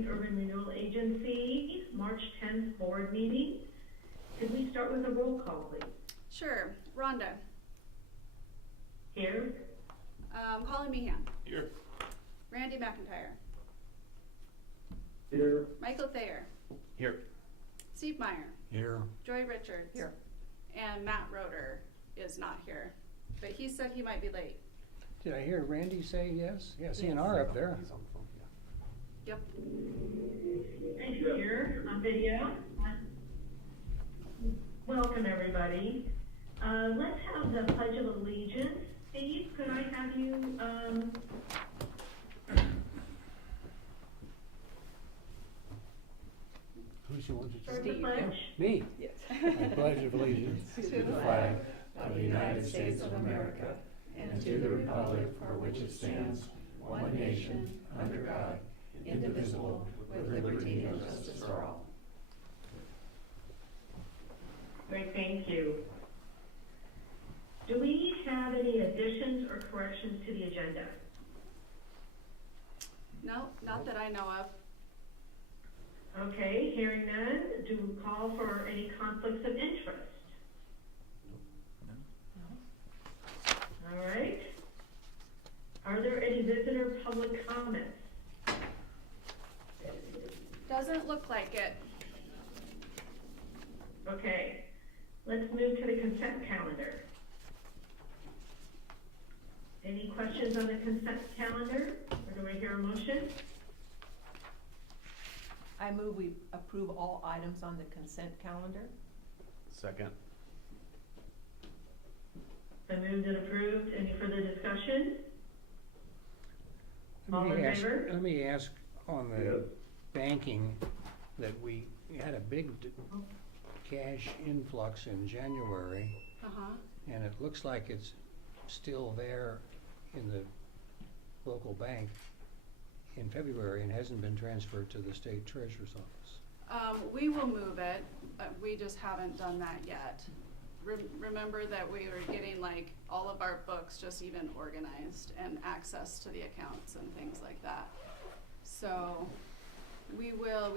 Housing Urban Renewal Agency, March 10th board meeting. Could we start with a roll call, please? Sure. Rhonda. Here. Colin Meehan. Here. Randy McIntyre. Here. Michael Thayer. Here. Steve Meyer. Here. Joy Richards. Here. And Matt Roeder is not here, but he said he might be late. Did I hear Randy say yes? Yeah, Yes. CNR up there. He's on the phone, yeah. Yep. Thank you. Here on video. Welcome, everybody. Let's have the Pledge of Allegiance. Steve, could I have you, Who's the one to start the Steve, pledge? Me. Yes. I pledge of allegiance To the flag of the United States of America and to the republic for which it stands, one nation, under God, indivisible, with liberty and justice for all. Great, thank you. Do we have any additions or corrections to the agenda? No, not that I know of. Okay, hearing none, do we call for any conflicts of interest? All right. Are there any visitor public comments? Doesn't look like it. Okay, let's move to the consent calendar. Any questions on the consent calendar, or do I hear a motion? I move we approve all items on the consent calendar. Second. Been moved and approved. Any further discussion? All in favor? Let me ask on the banking that we had a big cash influx in January, Uh-huh. and it looks like it's still there in the local bank in February and hasn't been transferred to the state treasurer's office. We will move it, we just haven't done that yet. Remember that we were getting like all of our books just even organized and access to the accounts and things like that. So we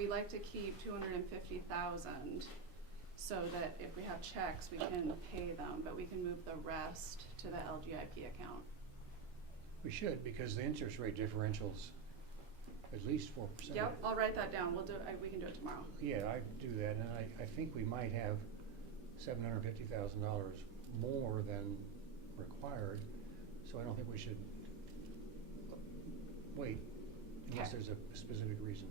like to keep 250,000 so that if we have checks, we can pay them, but we can move the rest to the LGIP account. We should, because the interest rate differential's at least 4%. Yep, I'll write that down, we can do it tomorrow. Yeah, I do that, and I think we might have $750,000 more than required, so I don't think we should wait unless Okay. there's a specific reason.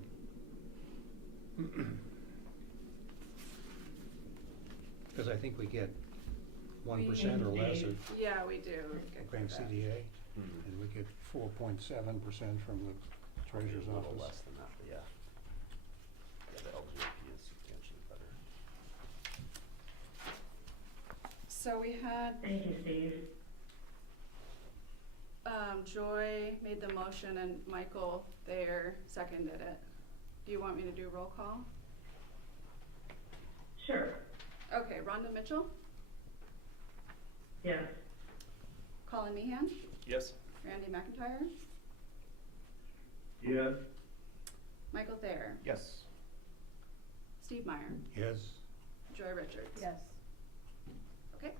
Because I think we get 1% or less of Yeah, we do. Get bank that. CDA, Mm-hmm. and we get 4.7% from the treasurer's A little office. less than that, but yeah. Yeah, the LGP is substantially better. So we had, Thank you, Steve. Joy made the motion and Michael Thayer seconded it. Do you want me to do roll call? Sure. Okay, Rhonda Mitchell, Yes. Colin Meehan, Yes. Randy McIntyre, Yes. Michael Thayer, Yes. Steve Meyer, Yes. Joy Richards. Yes. Okay.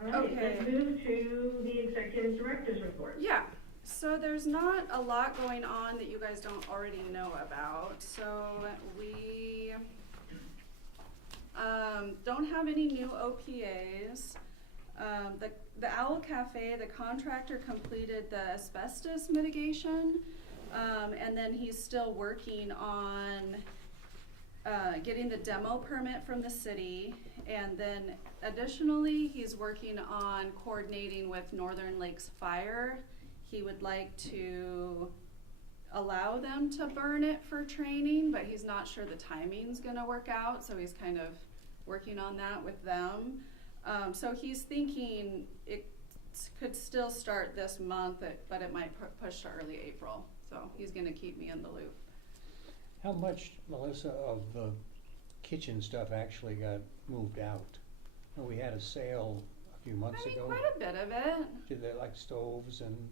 All right, Okay. let's move to the executive director's report. Yeah, so there's not a lot going on that you guys don't already know about. So we don't have any new OPAs. The Owl Cafe, the contractor completed the asbestos mitigation, and then he's still working on getting the demo permit from the city, and then additionally, he's working on coordinating with Northern Lakes Fire. He would like to allow them to burn it for training, but he's not sure the timing's gonna work out, so he's kind of working on that with them. So he's thinking it could still start this month, but it might push to early April, so he's gonna keep me in the loop. How much, Melissa, of the kitchen stuff actually got moved out? Well, we had a sale a few months I mean, ago. quite a bit of it. Did they like stoves and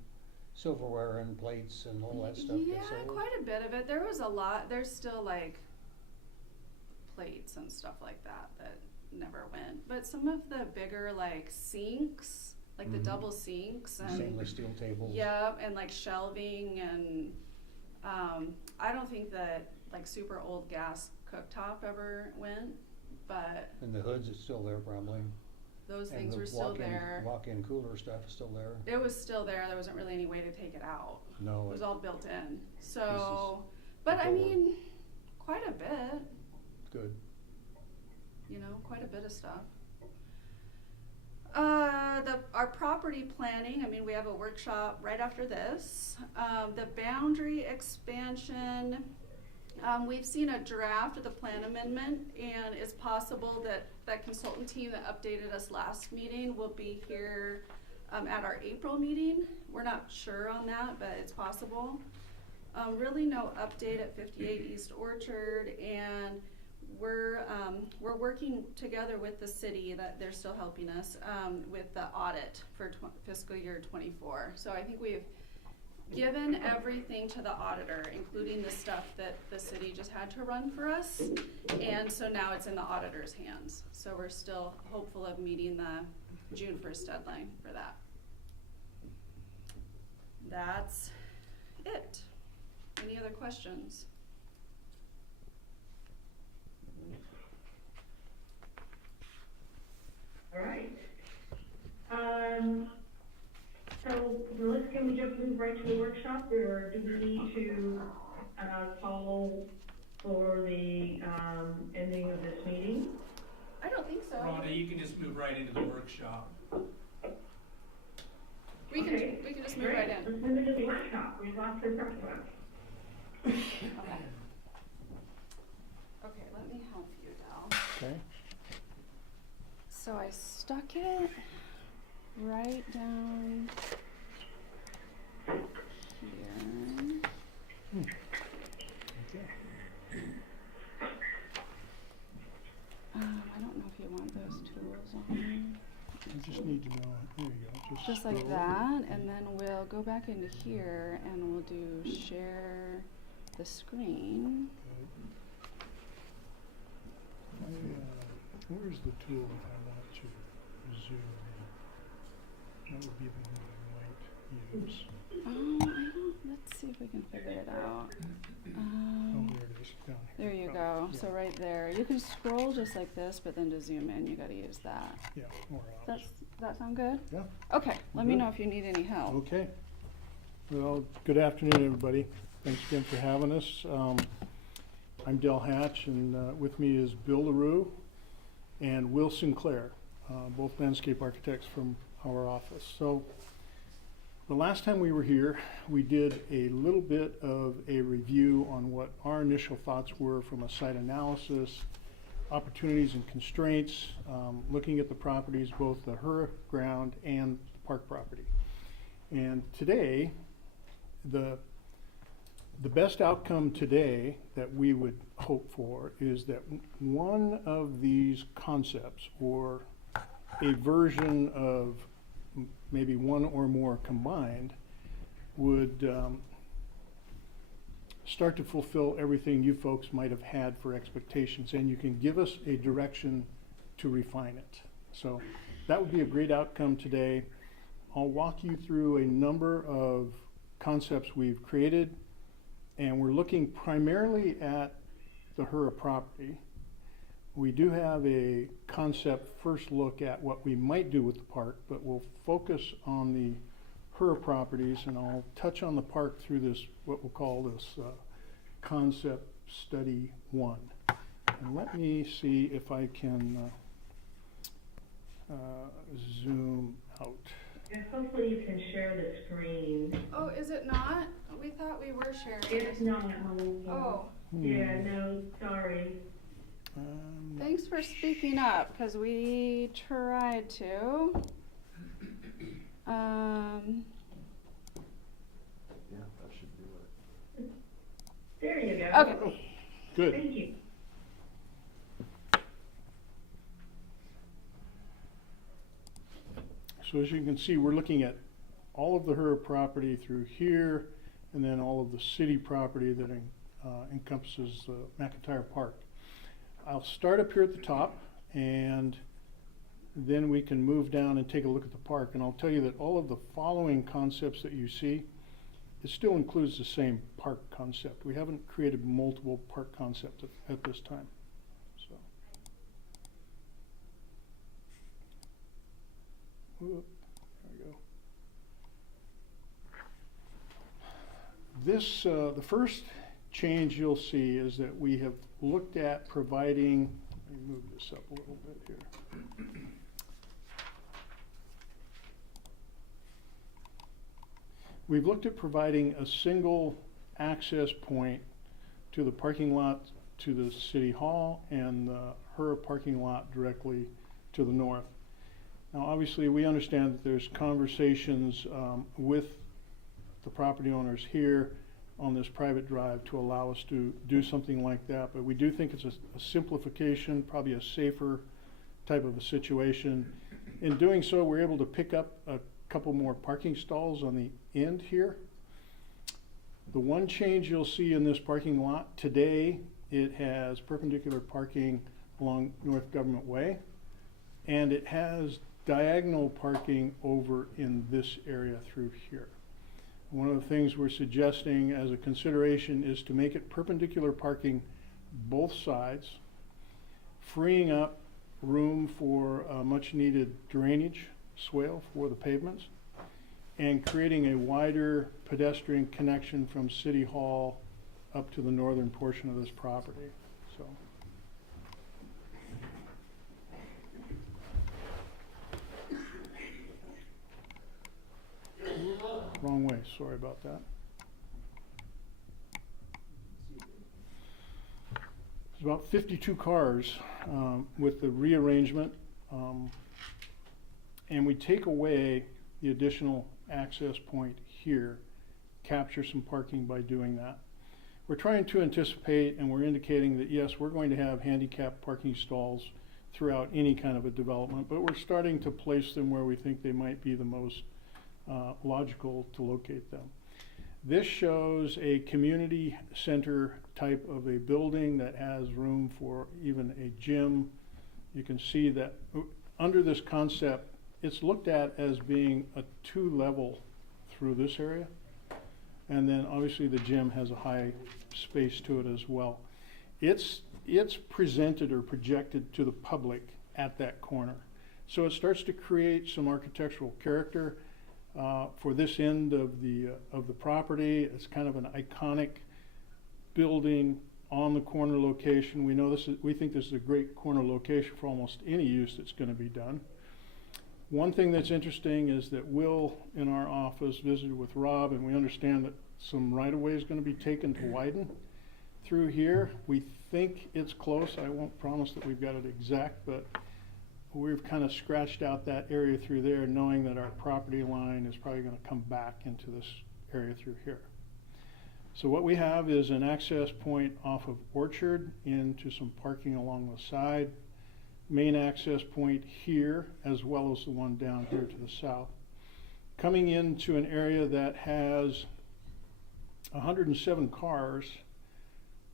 silverware and plates and all that stuff Yeah, gets sold? quite a bit of it. There was a lot. There's still like plates and stuff like that that never went. But some of the bigger like sinks, like the Mhm. double sinks and Stainless steel tables? yeah, and like shelving and I don't think that like super old gas cooktop ever went, but And the hoods is still there probably? those And things the were still walk-in- there. Walk-in cooler stuff is still there? It was still there. There wasn't really any way to take it out. It No, was it- all built in. Pieces So, but I forward. mean, quite a bit, good. you know, quite a bit of stuff. Our property planning, I mean, we have a workshop right after this. The boundary expansion, we've seen a draft of the plan amendment, and it's possible that that consultant team that updated us last meeting will be here at our April meeting. We're not sure on that, but it's possible. Really no update at 58 East Orchard, and we're working together with the city, that they're still helping us with the audit for fiscal year 24. So I think we've given everything to the auditor, including the stuff that the city just had to run for us, and so now it's in the auditor's hands. So we're still hopeful of meeting the June 1st deadline for that. That's it. Any other questions? All right. So can we just move right to the workshop, or do we need to, call for the, ending of this meeting? I don't think so. Rhonda, you can just move right into the workshop. We can Okay. just move right in. Let's move into the workshop. We've lost the rest of us. Okay. Okay, let me help you, Del. Okay. So I stuck it right down here. Okay. I don't know if you want those tools on. You just need to know, there you go. Just like scroll. that, and then we'll go back into here and we'll do share the screen. Where's the tool if I want to zoom in? That would be the one I might use. Let's see if we can figure it out. Oh, there it is, down here. There you Oh, go. yeah. So right there, you can scroll just like this, but then to zoom in, you gotta use that. Yeah, or Does that sound good? Yeah. Okay, let me Good. know if you need any help. Okay. Well, good afternoon, everybody. Thanks again for having us. I'm Del Hatch, and with me is Bill LaRue and Will Sinclair, both landscape architects from our office. So the last time we were here, we did a little bit of a review on what our initial thoughts were from a site analysis, opportunities and constraints, looking at the properties, both the HURA ground and the park property. And today, the best outcome today that we would hope for is that one of these concepts, or a version of maybe one or more combined, would start to fulfill everything you folks might have had for expectations, and you can give us a direction to refine it. So that would be a great outcome today. I'll walk you through a number of concepts we've created, and we're looking primarily at the HURA property. We do have a concept first look at what we might do with the park, but we'll focus on the HURA properties, and I'll touch on the park through this, what we'll call this concept study 1. And let me see if I can zoom out. And hopefully you can share the screen. Oh, is it not? We thought we were sharing. It's not. Oh, Yeah, no, sorry. thanks for speaking up, because we tried to. Yeah, that should do it. There you go. Okay. Good. Thank you. So as you can see, we're looking at all of the HURA property through here, and then all of the city property that encompasses McIntyre Park. I'll start up here at the top, and then we can move down and take a look at the park. And I'll tell you that all of the following concepts that you see, it still includes the same park concept. We haven't created multiple park concepts at this time. So, whoop, there we go. This, the first change you'll see is that we have looked at providing, let me move this up a little bit here. We've looked at providing a single access point to the parking lot to the City Hall and the HURA parking lot directly to the north. Now, obviously, we understand that there's conversations with the property owners here on this private drive to allow us to do something like that, but we do think it's a simplification, probably a safer type of a situation. In doing so, we're able to pick up a couple more parking stalls on the end here. The one change you'll see in this parking lot today, it has perpendicular parking along North Government Way, and it has diagonal parking over in this area through here. One of the things we're suggesting as a consideration is to make it perpendicular parking both sides, freeing up room for much needed drainage swale for the pavements, and creating a wider pedestrian connection from City Hall up to the northern portion of this property. So, wrong way, sorry about that. There's about 52 cars with the rearrangement, and we take away the additional access point here, capture some parking by doing that. We're trying to anticipate, and we're indicating that yes, we're going to have handicap parking stalls throughout any kind of a development, but we're starting to place them where we think they might be the most logical to locate them. This shows a community center type of a building that has room for even a gym. You can see that under this concept, it's looked at as being a 2-level through this area. And then obviously the gym has a high space to it as well. It's presented or projected to the public at that corner. So it starts to create some architectural character for this end of the property. It's kind of an iconic building on the corner location. We think this is a great corner location for almost any use that's going to be done. One thing that's interesting is that Will in our office visited with Rob, and we understand that some right-of-way is going to be taken to widen through here. We think it's close. I won't promise that we've got it exact, but we've kind of scratched out that area through there, knowing that our property line is probably going to come back into this area through here. So what we have is an access point off of Orchard into some parking along the side, main access point here, as well as the one down here to the south. Coming into an area that has 107 cars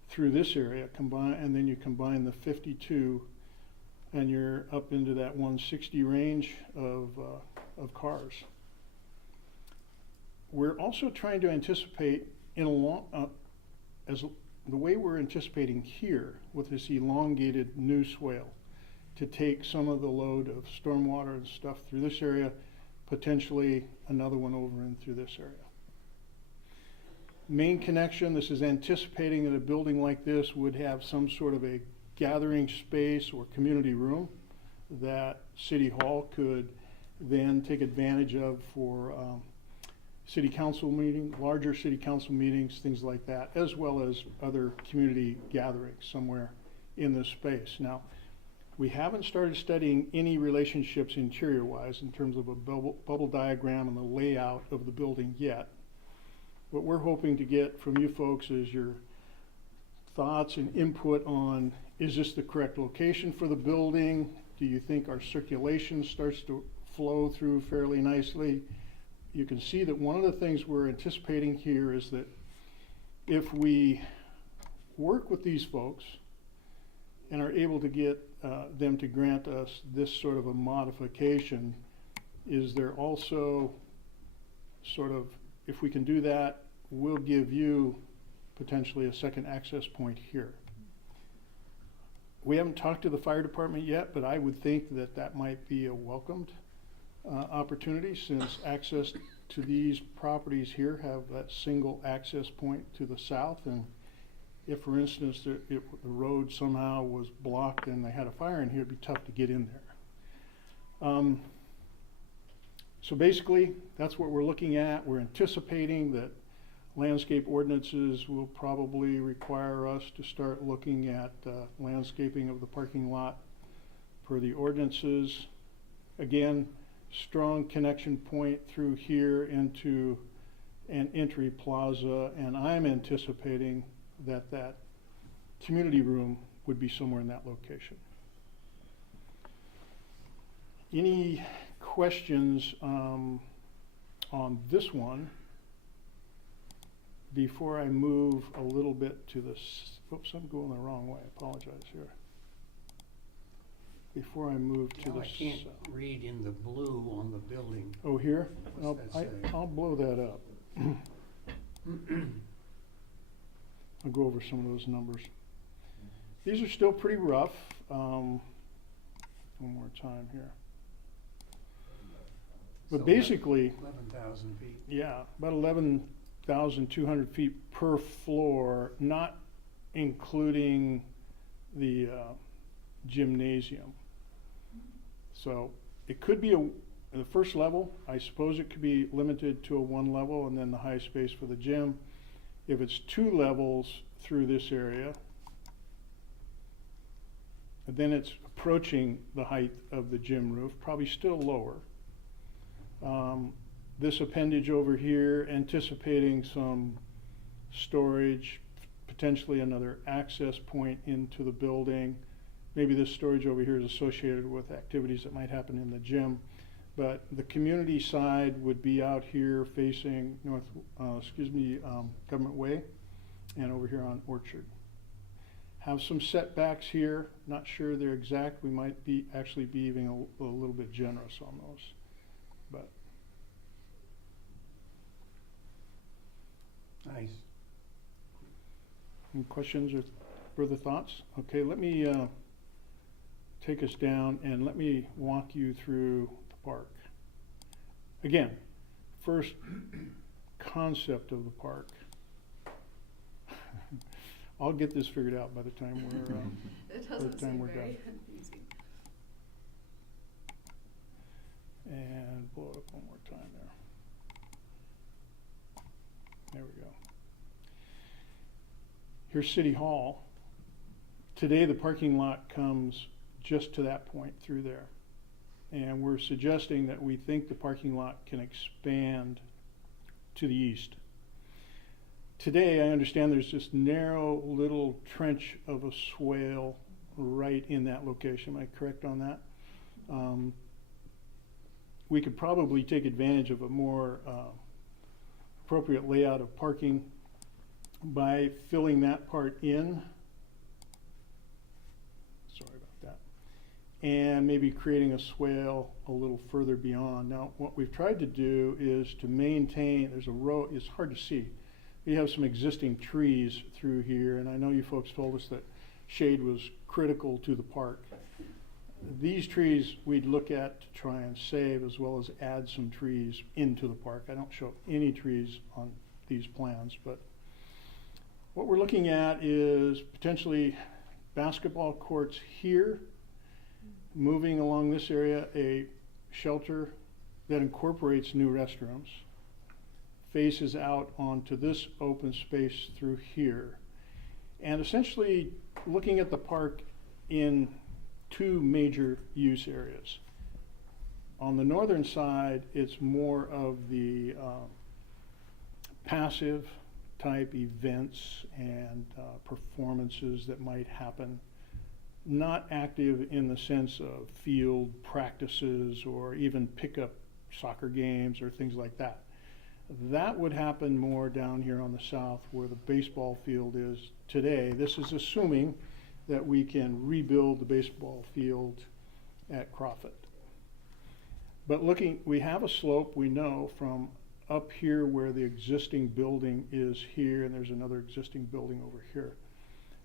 through this area, and then you combine the 52, and you're up into that 160 range of cars. We're also trying to anticipate as the way we're anticipating here with this elongated new swale to take some of the load of stormwater and stuff through this area, potentially another one over in through this area. Main connection, this is anticipating that a building like this would have some sort of a gathering space or community room that City Hall could then take advantage of for city council meeting, larger city council meetings, things like that, as well as other community gatherings somewhere in this space. Now, we haven't started studying any relationships interior-wise in terms of a bubble diagram and the layout of the building yet. What we're hoping to get from you folks is your thoughts and input on, is this the correct location for the building? Do you think our circulation starts to flow through fairly nicely? you can see that one of the things we're anticipating here is that if we work with these folks and are able to get them to grant us this sort of a modification, is there also sort of, if we can do that, we'll give you potentially a second access point here. We haven't talked to the fire department yet, but I would think that that might be a welcomed opportunity, since access to these properties here have that single access point to the south. And if, for instance, the road somehow was blocked and they had a fire in here, it'd be tough to get in there. So basically, that's what we're looking at. We're anticipating that landscape ordinances will probably require us to start looking at landscaping of the parking lot per the ordinances. Again, strong connection point through here into an entry plaza, and I'm anticipating that that community room would be somewhere in that location. Any questions on this one before I move a little bit to this? Oops, I'm going the wrong way. I apologize here. Before I move to Now, the I can't read in the blue on the building. Oh, here? What's that say? I'll blow that up. I'll go over some of those numbers. These are still pretty rough. One more time here. But So basically, 11,000 feet. yeah, about 11,200 feet per floor, not including the gymnasium. So it could be the first level. I suppose it could be limited to a one level, and then the high space for the gym. If it's two levels through this area, then it's approaching the height of the gym roof, probably still lower. This appendage over here, anticipating some storage, potentially another access point into the building. Maybe this storage over here is associated with activities that might happen in the gym. But the community side would be out here facing Government Way, and over here on Orchard. Have some setbacks here, not sure they're exact. We might be actually be even a little bit generous on those. But Nice. any questions or further thoughts? Okay, let me take us down and let me walk you through the park. Again, first concept of the park. I'll get this figured out by the time we're It by the doesn't time seem we're very done. easy. And blow it up one more time there. There we go. Here's City Hall. Today the parking lot comes just to that point through there. And we're suggesting that we think the parking lot can expand to the east. Today, I understand there's this narrow little trench of a swale right in that location. Am I correct on that? We could probably take advantage of a more appropriate layout of parking by filling that part in. Sorry about that. And maybe creating a swale a little further beyond. Now, what we've tried to do is to maintain, there's a row, it's hard to see. We have some existing trees through here, and I know you folks told us that shade was critical to the park. These trees we'd look at to try and save, as well as add some trees into the park. I don't show any trees on these plans, but what we're looking at is potentially basketball courts here, moving along this area, a shelter that incorporates new restrooms, faces out onto this open space through here, and essentially looking at the park in two major use areas. On the northern side, it's more of the passive type events and performances that might happen, not active in the sense of field practices or even pickup soccer games or things like that. That would happen more down here on the south where the baseball field is today. This is assuming that we can rebuild the baseball field at Crawford. But we have a slope, we know, from up here where the existing building is here, and there's another existing building over here,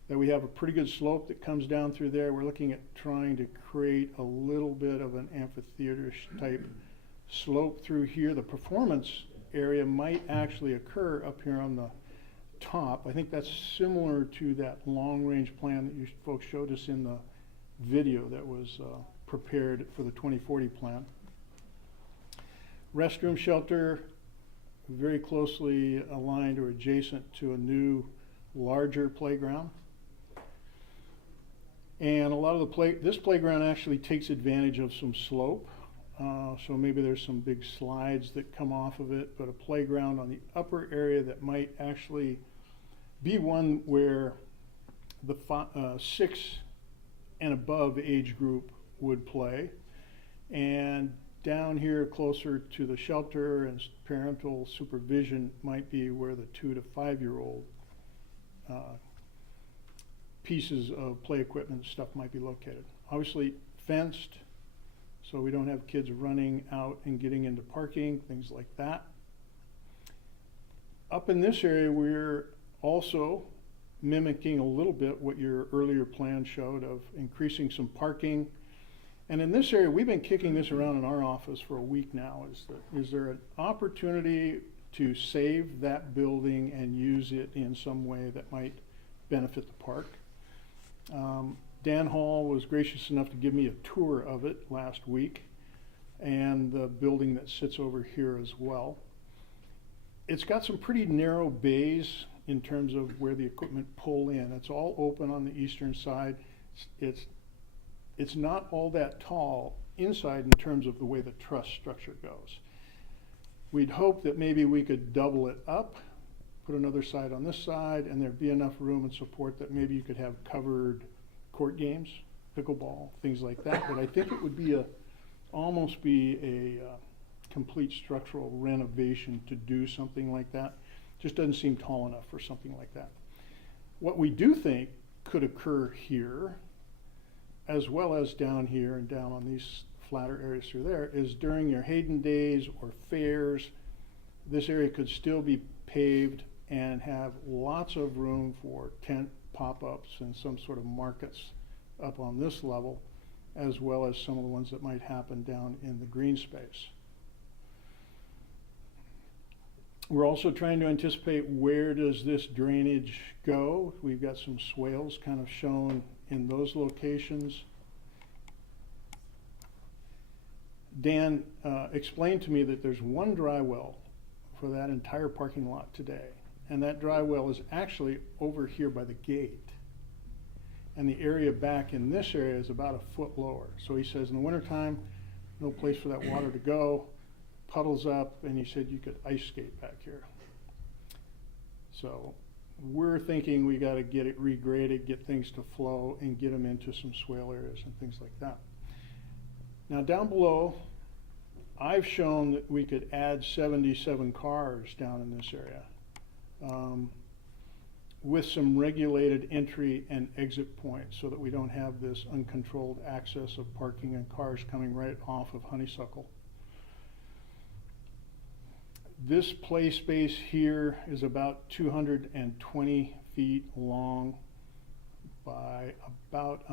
that we have a pretty good slope that comes down through there. We're looking at trying to create a little bit of an amphitheater-ish type slope through here. The performance area might actually occur up here on the top. I think that's similar to that long-range plan that you folks showed us in the video that was prepared for the 2040 plan. Restroom shelter, very closely aligned or adjacent to a new, larger playground. And a lot of this playground actually takes advantage of some slope. So maybe there's some big slides that come off of it, but a playground on the upper area that might actually be one where the 6 and above age group would play. And down here closer to the shelter and parental supervision might be where the 2 to 5 year old pieces of play equipment and stuff might be located. Obviously fenced, so we don't have kids running out and getting into parking, things like that. Up in this area, we're also mimicking a little bit what your earlier plan showed of increasing some parking. And in this area, we've been kicking this around in our office for a week now. Is there an opportunity to save that building and use it in some way that might benefit the park? Dan Hall was gracious enough to give me a tour of it last week, and the building that sits over here as well. It's got some pretty narrow bays in terms of where the equipment pull in. It's all open on the eastern side. It's not all that tall inside in terms of the way the truss structure goes. We'd hope that maybe we could double it up, put another side on this side, and there'd be enough room and support that maybe you could have covered court games, pickleball, things like that. But I think it would be almost be a complete structural renovation to do something like that. Just doesn't seem tall enough for something like that. What we do think could occur here, as well as down here and down on these flatter areas through there, is during your Hayden days or fairs, this area could still be paved and have lots of room for tent pop-ups and some sort of markets up on this level, as well as some of the ones that might happen down in the green space. We're also trying to anticipate where does this drainage go. We've got some swales kind of shown in those locations. Dan explained to me that there's one dry well for that entire parking lot today. And that dry well is actually over here by the gate. And the area back in this area is about a foot lower. So he says in the wintertime, no place for that water to go, puddles up, and he said you could ice skate back here. So we're thinking we gotta get it regraded, get things to flow, and get them into some swale areas and things like that. Now down below, I've shown that we could add 77 cars down in this area. With some regulated entry and exit points so that we don't have this uncontrolled access of parking and cars coming right off of Honeysuckle. This play space here is about 220 feet long by about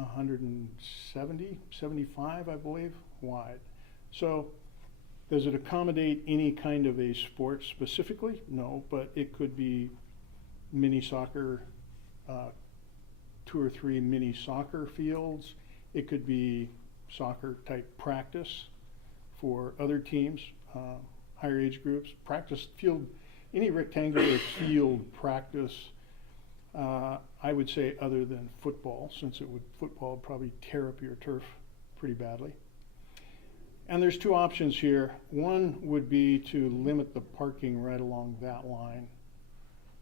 75, I believe, wide. So does it accommodate any kind of a sport specifically? No, but it could be mini soccer, 2 or 3 mini soccer fields. It could be soccer type practice for other teams, higher age groups, practice field, any rectangular field practice, I would say other than football, since football would probably tear up your turf pretty badly. And there's 2 options here. One would be to limit the parking right along that line.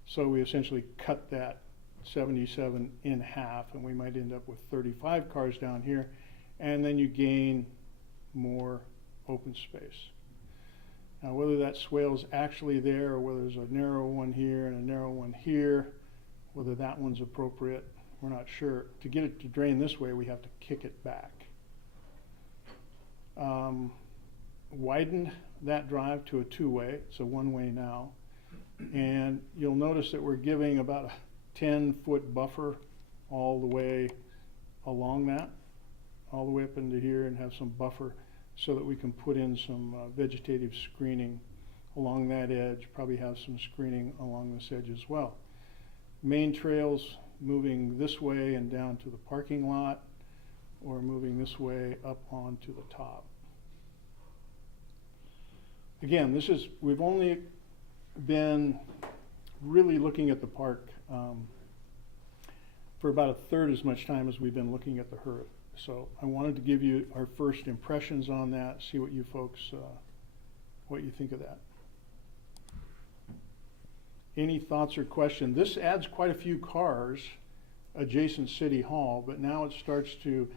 So we essentially cut that 77 in half, and we might end up with 35 cars down here, and then you gain more open space. Now, whether that swale's actually there, or whether there's a narrow one here and a narrow one here, whether that one's appropriate, we're not sure. To get it to drain this way, we have to kick it back. Widen that drive to a two-way, it's a one-way now. And you'll notice that we're giving about a 10-foot buffer all the way along that, all the way up into here, and have some buffer so that we can put in some vegetative screening along that edge, probably have some screening along this edge as well. Main trails moving this way and down to the parking lot, or moving this way up onto the top. Again, we've only been really looking at the park for about a third as much time as we've been looking at the HURA. So I wanted to give you our first impressions on that, see what you folks, what you think of that. Any thoughts or questions? This adds quite a few cars adjacent City Hall, but now it starts to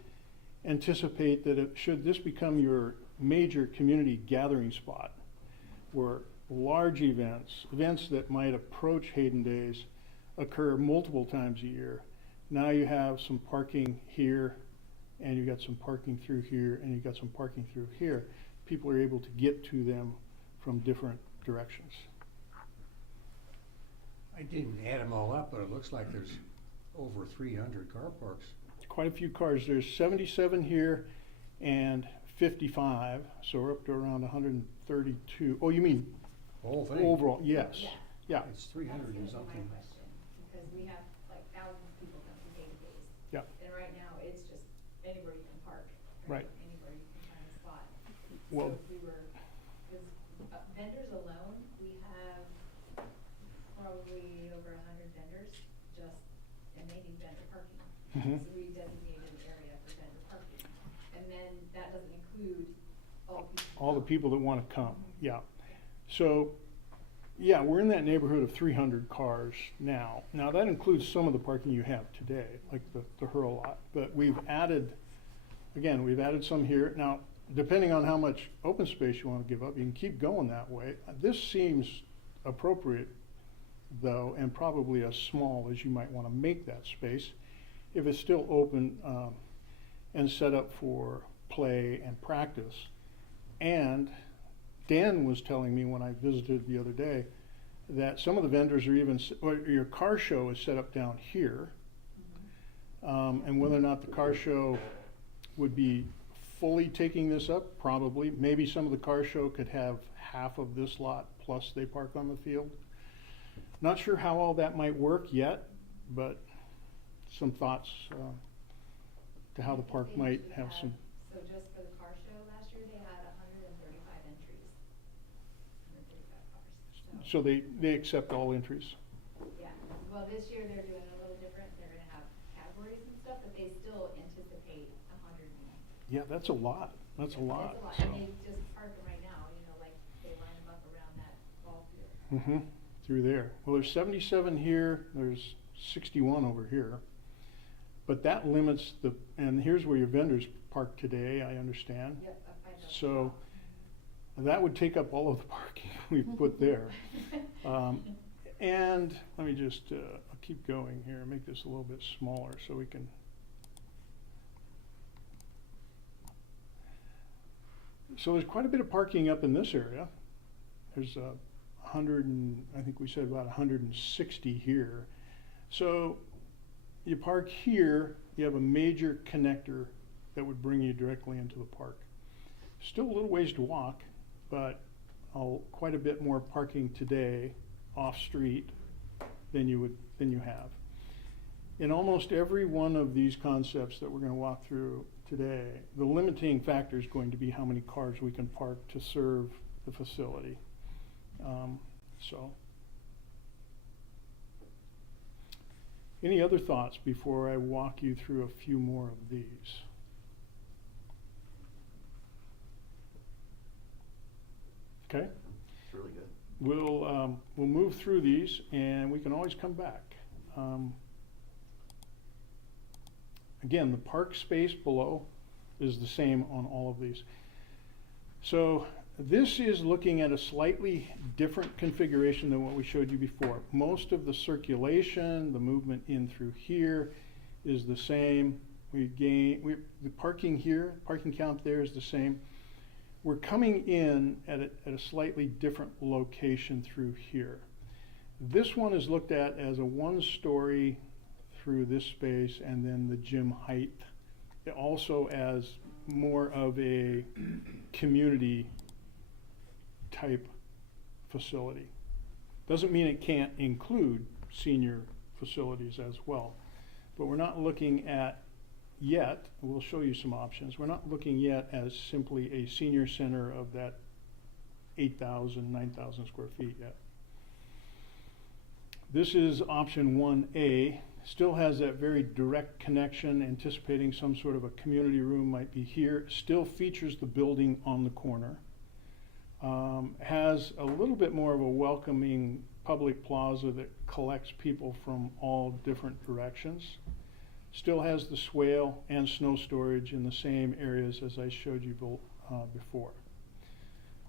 anticipate that should this become your major community gathering spot, where large events that might approach Hayden Days, occur multiple times a year. Now you have some parking here, and you got some parking through here, and you got some parking through here. People are able to get to them from different directions. I didn't add them all up, but it looks like there's over 300 car parks. Quite a few cars. There's 77 here and 55, so we're up to around 132. Oh, you mean The whole thing? overall? Yes. Yeah. It's 300 and something. That's my question, because we have like thousands of people come to Hayden Days. Yeah. And right now, it's just anywhere you can park. Right. Anywhere you can find a spot. Well, So if we were, because vendors alone, we have probably over 100 vendors, and they need vendor parking. Mhm. So we designated an area for vendor parking. And then that doesn't include all all the people that want to come, yeah. So, yeah, we're in that neighborhood of 300 cars now. Now, that includes some of the parking you have today, like the HURA lot. But we've added, again, we've added some here. Now, depending on how much open space you want to give up, you can keep going that way. This seems appropriate, though, and probably as small as you might want to make that space, if it's still open and set up for play and practice. And Dan was telling me when I visited the other day that some of the vendors are even, or your car show is set up down here. And whether or not the car show would be fully taking this up, probably. Maybe some of the car show could have half of this lot plus they park on the field. Not sure how all that might work yet, but some thoughts to how the park might have some. So just for the car show last year, they had 135 entries. 135 cars. So they accept all entries. Yeah, well, this year they're doing a little different. They're gonna have categories and stuff, but they still anticipate 100. Yeah, that's a lot. That's a lot. That's a lot, So. and they just park them right now, like they line them up around that ball field. Through there. Well, there's 77 here, there's 61 over here. But that limits and here's where your vendors park today, I understand. Yep, up by the So top. that would take up all of the parking we've put there. And let me just, I'll keep going here and make this a little bit smaller so we can. So there's quite a bit of parking up in this area. There's 100 and I think we said about 160 here. So you park here, you have a major connector that would bring you directly into the park. Still a little ways to walk, but quite a bit more parking today off street than you have. In almost every one of these concepts that we're going to walk through today, the limiting factor is going to be how many cars we can park to serve the facility. Any other thoughts before I walk you through a few more of these? Okay. It's really good. We'll move through these, and we can always come back. Again, the park space below is the same on all of these. So This is looking at a slightly different configuration than what we showed you before. Most of the circulation, the movement in through here is the same. The parking here, parking count there is the same. We're coming in at a slightly different location through here. This one is looked at as a one-story through this space, and then the gym height, also as more of a community type facility. Doesn't mean it can't include senior facilities as well, but we're not looking at yet, we'll show you some options, we're not looking yet as simply a senior center of that 8,000, 9,000 square feet yet. This is option 1A, still has that very direct connection, anticipating some sort of a community room might be here, still features the building on the corner. Has a little bit more of a welcoming public plaza that collects people from all different directions. Still has the swale and snow storage in the same areas as I showed you before.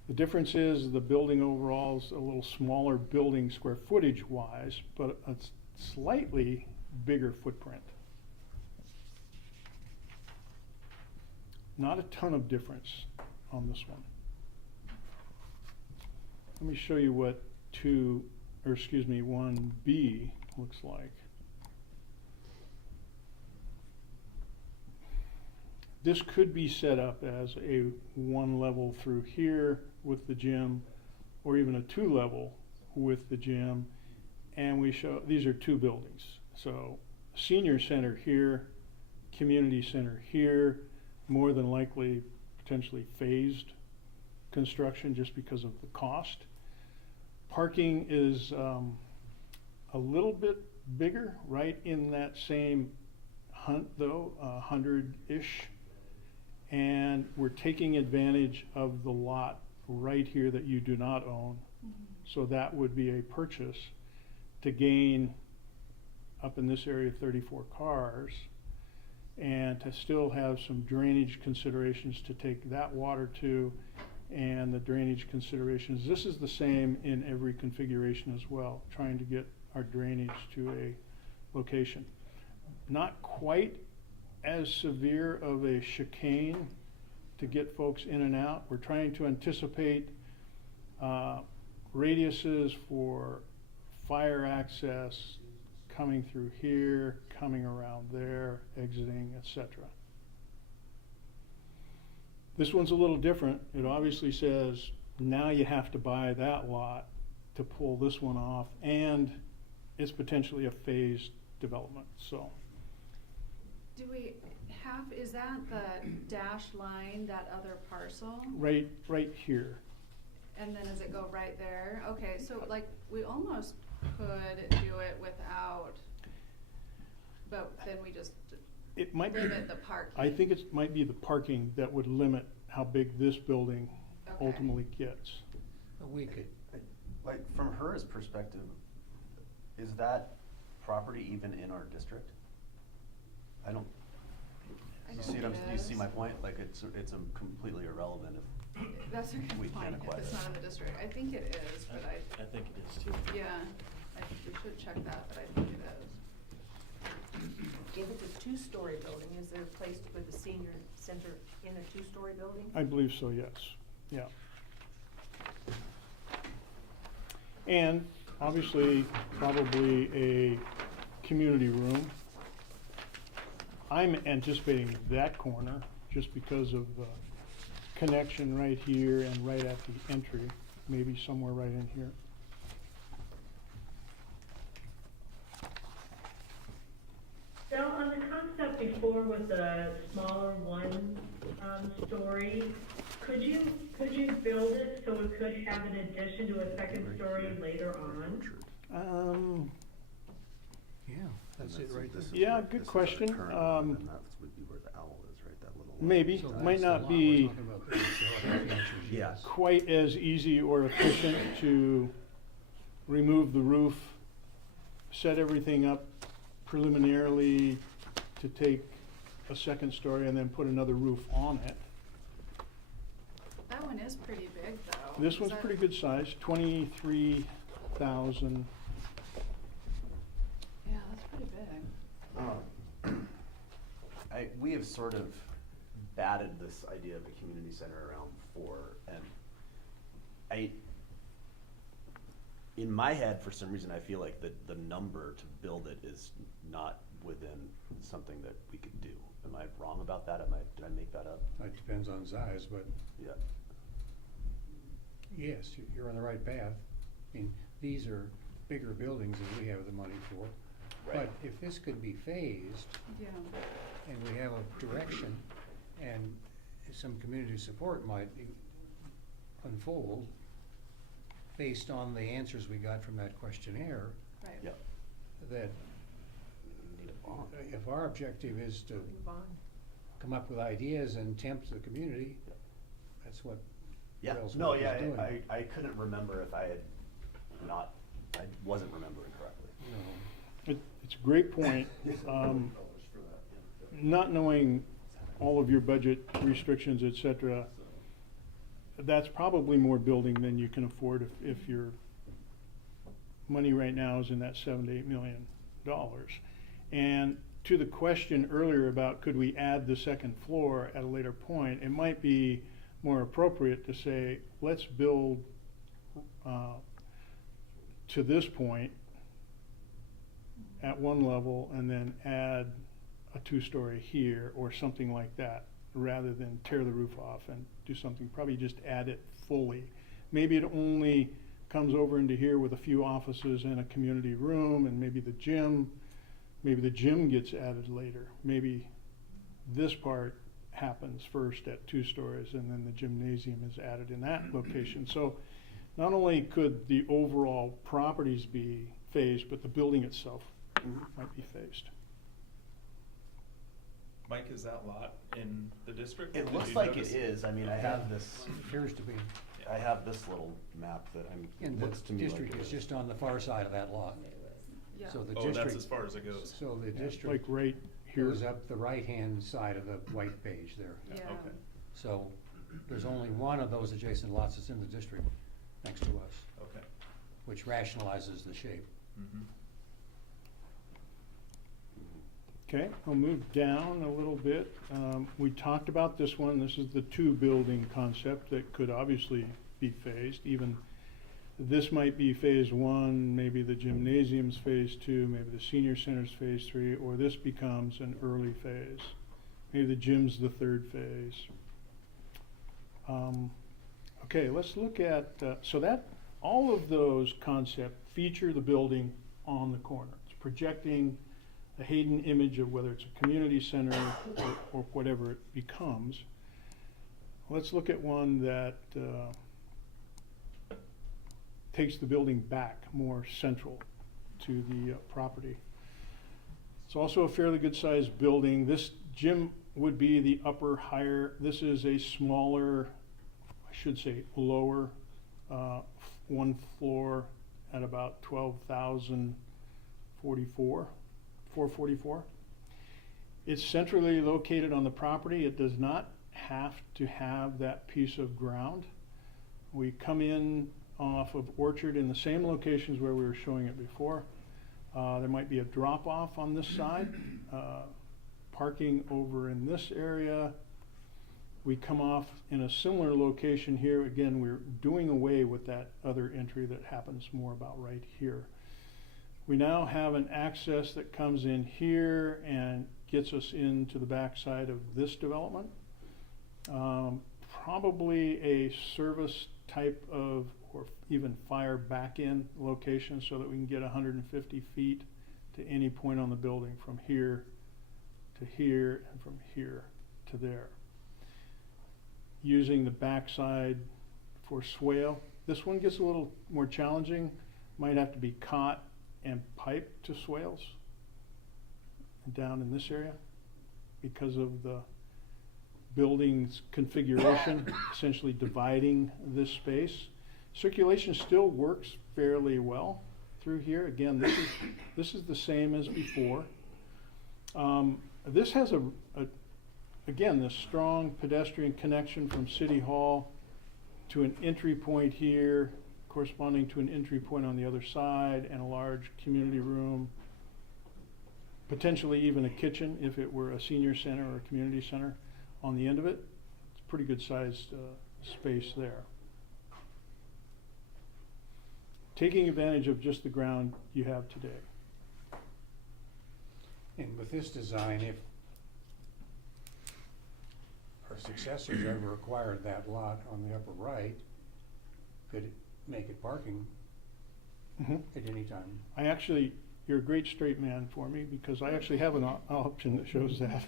The difference is the building overall is a little smaller building square footage wise, but a slightly bigger footprint. Not a ton of difference on this one. Let me show you what 1B looks like. This could be set up as a one level through here with the gym, or even a two level with the gym. And we show, these are two buildings. So senior center here, community center here, more than likely potentially phased construction just because of the cost. Parking is a little bit bigger, right in that same hunt though, 100-ish. And we're taking advantage of the lot right here that you do not own. So that would be a purchase to gain up in this area 34 cars, and to still have some drainage considerations to take that water to, and the drainage considerations. This is the same in every configuration as well, trying to get our drainage to a location. Not quite as severe of a chicane to get folks in and out. We're trying to anticipate radiuses for fire access coming through here, coming around there, exiting, etc. This one's a little different. It obviously says now you have to buy that lot to pull this one off, and it's potentially a phased development. So Do we have, is that the dashed line, that other parcel? right here. And then does it go right there? Okay, so like we almost could do it without, but then we just It might be, limit the parking. I think it might be the parking that would limit how big this building Okay. ultimately gets. We could, Like, from HURA's perspective, is that property even in our district? I don't, I you don't see what I'm, think it you see is. my point? Like, it's a completely irrelevant if, That's a we good can't point, acquire if it's it. not in the district. I think it is, but I think it is too. yeah, I think we should check that, but I think it is. If it's a two-story building, is there a place to put the senior center in a two-story building? I believe so, yes. Yeah. And obviously, probably a community room. I'm anticipating that corner just because of the connection right here and right at the entry, maybe somewhere right in here. So on the concept before with the smaller one story, could you build it so it could have an addition to a second story later on? yeah, that's it right there. Yeah, good question. And that would be where the owl is, right? That little. Maybe, So might that's the not lot be we're talking about there, so half the answer is Yeah. yes. quite as easy or efficient to remove the roof, set everything up preliminarily to take a second story and then put another roof on it. That one one is pretty big though. This Is one's that- pretty good size, 23,000. Yeah, that's pretty big. We have sort of batted this idea of a community center around before, and in my head, for some reason, I feel like the number to build it is not within something that we could do. Am I wrong about that? Did I make that up? It depends on size, but Yeah. yes, you're on the right path. I mean, these are bigger buildings than we have the money for. Right. But if this could be phased, Yeah. and we have a direction, and some community support might unfold based on the answers we got from that questionnaire, Right. Yep. that We need a bond. if our objective is to Move on. come up with ideas and tempt the community, that's what Yeah, Rails no, Work is yeah, doing. I couldn't remember if I wasn't remembering correctly. You know, It's a great point. Not knowing all of your budget restrictions, et cetera, that's probably more building than you can afford if your money right now is in that $7 to $8 million. And to the question earlier about could we add the second floor at a later point, it might be more appropriate to say, let's build to this point at one level and then add a 2-story here or something like that, rather than tear the roof off and do something, probably just add it fully. Maybe it only comes over into here with a few offices and a community room, and maybe the gym gets added later. Maybe this part happens first at 2 stories and then the gymnasium is added in that location. So not only could the overall properties be phased, but the building itself might be phased. Mike, is that lot in the district? It Did looks you like it notice? is. I mean, I have this appears to be. little map that And looks to the me like district it is is. just on the far side of that lot. Yeah. So the Oh, that's as district, far as it goes. so the Like district right here. goes up the right-hand side of the white page there. Yeah. Okay. So there's only one of those adjacent lots that's in the district next to us, Okay. which rationalizes the shape. Mm-hmm. Okay, I'll move down a little bit. We talked about this one. This is the 2-building concept that could obviously be phased. Even this might be phase 1, maybe the gymnasium's phase 2, maybe the senior center's phase 3, or this becomes an early phase. Maybe the gym's the 3rd phase. Okay, let's look at, so that all of those concepts feature the building on the corner. It's projecting a Hayden image of whether it's a community center or whatever it becomes. Let's look at one that takes the building back more central to the property. It's also a fairly good sized building. This gym would be the upper higher. This is a smaller, I should say lower, 1 floor at about 444. It's centrally located on the property. It does not have to have that piece of ground. We come in off of Orchard in the same locations where we were showing it before. There might be a drop off on this side, parking over in this area. We come off in a similar location here. Again, we're doing away with that other entry that happens more about right here. We now have an access that comes in here and gets us into the backside of this development. Probably a service type of, or even fire back-in location so that we can get 150 feet to any point on the building from here to here and from here to there. Using the backside for swale. This one gets a little more challenging. Might have to be caught and piped to swales down in this area because of the building's configuration, essentially dividing this space. Circulation still works fairly well through here. Again, this is the same as before. This has again, this strong pedestrian connection from City Hall to an entry point here, corresponding to an entry point on the other side, and a large community room, potentially even a kitchen if it were a senior center or a community center on the end of it. It's a pretty good sized space there. Taking advantage of just the ground you have today. And with this design, if our successors ever acquired that lot on the upper right, could make it parking at any time. You're a great straight man for me, because I actually have an option that shows that.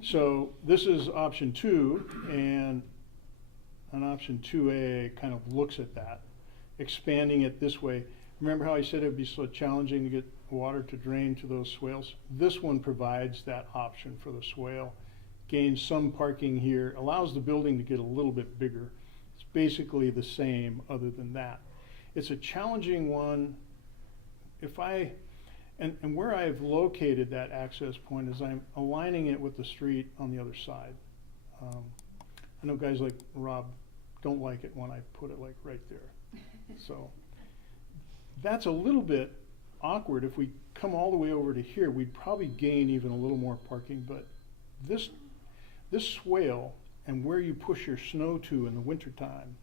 So this is option 2, and an option 2A kind of looks at that, expanding it this way. Remember how I said it'd be so challenging to get water to drain to those swales? This one provides that option for the swale, gains some parking here, allows the building to get a little bit bigger. It's basically the same other than that. It's a challenging one. And where I've located that access point is I'm aligning it with the street on the other side. I know guys like Rob don't like it when I put it like right there. So that's a little bit awkward. If we come all the way over to here, we'd probably gain even a little more parking, but this swale and where you push your snow to in the wintertime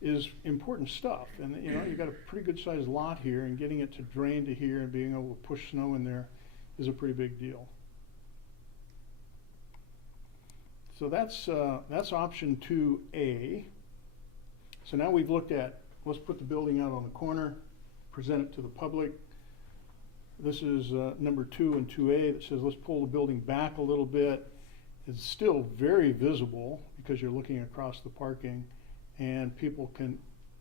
is important stuff. And you know, you've got a pretty good sized lot here, and getting it to drain to here and being able to push snow in there is a pretty big deal. So that's option 2A. So now we've looked at, let's put the building out on the corner, present it to the public. This is number 2 and 2A that says let's pull the building back a little bit. It's still very visible because you're looking across the parking, and people can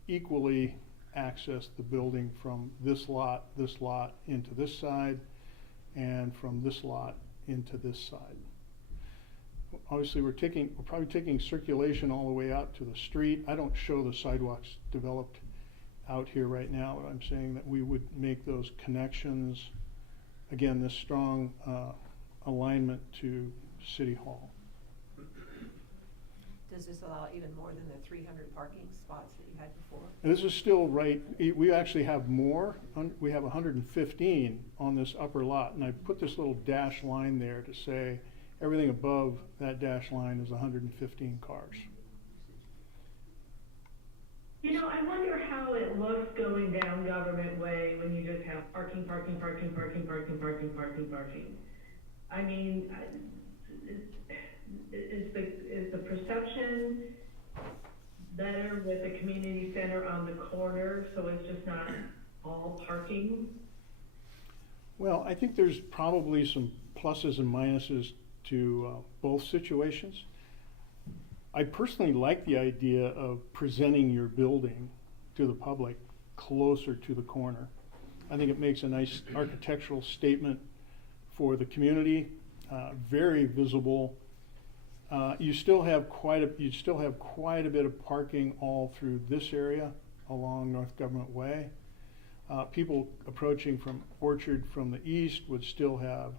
equally access the building from this lot into this side, and from this lot into this side. Obviously, we're probably taking circulation all the way out to the street. I don't show the sidewalks developed out here right now, but I'm saying that we would make those connections. Again, this strong alignment to City Hall. Does this allow even more than the 300 parking spots that you had before? And this is still right. We actually have more. We have 115 on this upper lot, and I put this little dash line there to say everything above that dash line is 115 cars. You know, I wonder how it looks going down Government Way when you just have parking. I mean, is the perception better with the community center on the corner, so it's just not all parking? Well, I think there's probably some pluses and minuses to both situations. I personally like the idea of presenting your building to the public closer to the corner. I think it makes a nice architectural statement for the community, very visible. You still have quite a bit of parking all through this area along North Government Way. People approaching from Orchard from the east would still have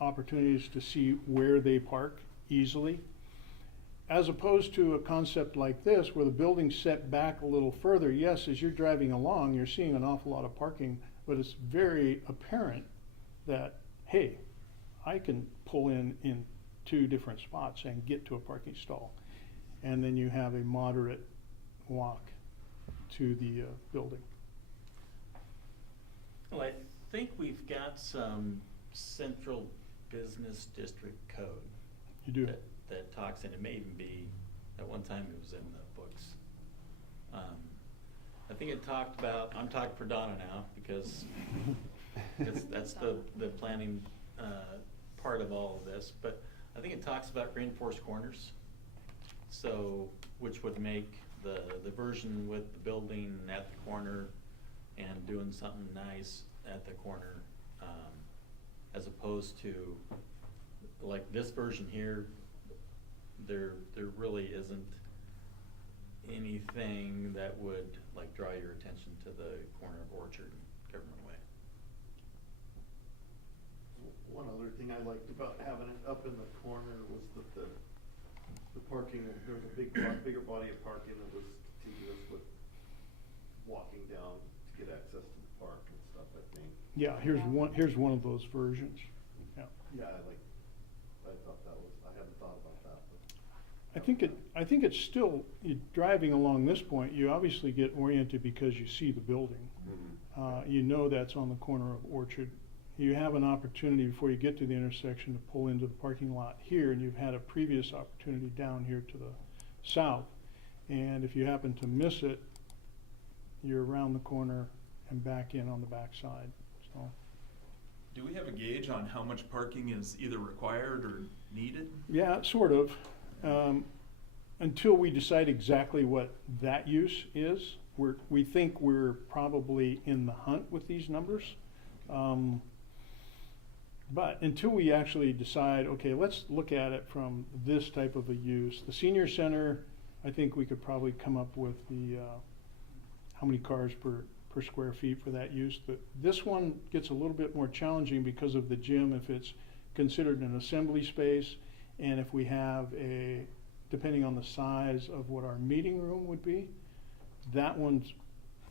opportunities to see where they park easily, as opposed to a concept like this where the building's set back a little further. Yes, as you're driving along, you're seeing an awful lot of parking, but it's very apparent that, hey, I can pull in 2 different spots and get to a parking stall. And then you have a moderate walk to the building. Well, I think we've got some central business district code. You do. That talks, and it may even be, at one time it was in the books. I think it talked about, I'm talking for Donna now, because that's the planning part of all of this, but I think it talks about reinforced corners. So, which would make the version with the building at the corner and doing something nice at the corner, as opposed to like this version here. There really isn't anything that would like draw your attention to the corner of Orchard and Government Way. One other thing I liked about having it up in the corner was that the parking, there was a bigger body of parking that was contiguous with walking down to get access to the park and stuff, I think. Yeah, here's one of those versions, yeah. Yeah, I thought that was, I hadn't thought about that, but. I think it's still, driving along this point, you obviously get oriented because you see the building. You know that's on the corner of Orchard. You have an opportunity before you get to the intersection to pull into the parking lot here, and you've had a previous opportunity down here to the south. And if you happen to miss it, you're around the corner and back in on the backside, so. Do we have a gauge on how much parking is either required or needed? Yeah, sort of. Until we decide exactly what that use is, we think we're probably in the hunt with these numbers. But until we actually decide, okay, let's look at it from this type of a use. The senior center, I think we could probably come up with the, how many cars per square feet for that use. But this one gets a little bit more challenging because of the gym, if it's considered an assembly space, and if we have depending on the size of what our meeting room would be, that one's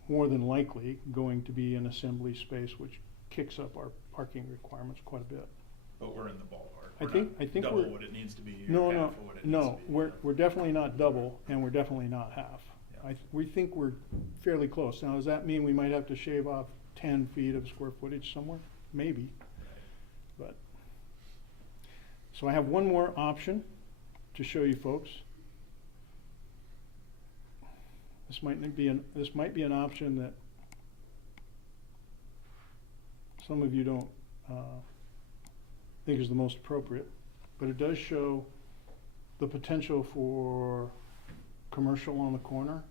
more than likely going to be an assembly space, which kicks up our parking requirements quite a bit. But we're in the ballpark. I think double we're what it needs to be, no, or half no, of what it needs to no. be. We're definitely not double, and we're definitely not half. Yeah. We think we're fairly close. Now, does that mean we might have to shave off 10 feet of square footage somewhere? Maybe, but. So I have one more option to show you folks. This might be an option that some of you don't think is the most appropriate, but it does show the potential for commercial on the corner.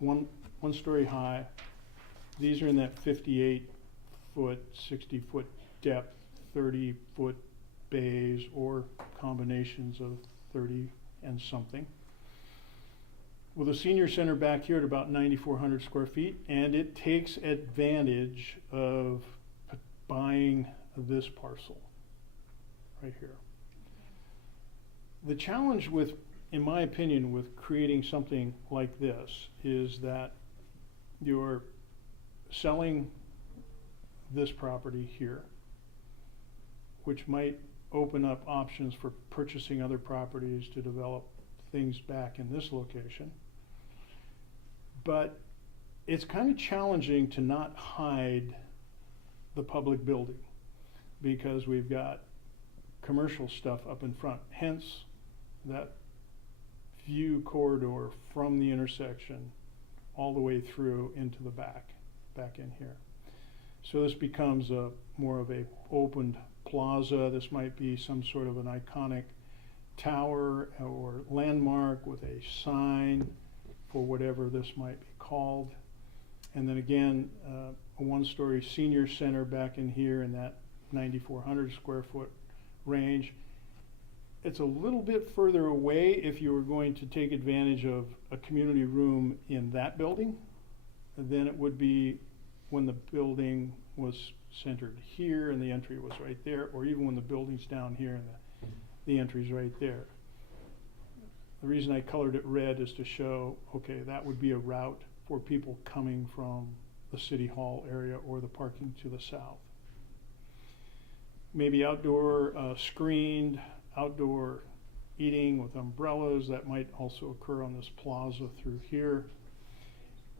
One story high. These are in that 58-foot, 60-foot depth, 30-foot bays, or combinations of 30 and something. With a senior center back here at about 9,400 square feet, and it takes advantage of buying this parcel right here. The challenge with, in my opinion, with creating something like this is that you're selling this property here, which might open up options for purchasing other properties to develop things back in this location. But it's kind of challenging to not hide the public building because we've got commercial stuff up in front. Hence, that view corridor from the intersection all the way through into the back in here. So this becomes more of a opened plaza. This might be some sort of an iconic tower or landmark with a sign for whatever this might be called. And then again, a one-story senior center back in here in that 9,400 square foot range. It's a little bit further away if you were going to take advantage of a community room in that building than it would be when the building was centered here and the entry was right there, or even when the building's down here and the entry's right there. The reason I colored it red is to show, okay, that would be a route for people coming from the city hall area or the parking to the south. Maybe outdoor screened, outdoor eating with umbrellas, that might also occur on this plaza through here.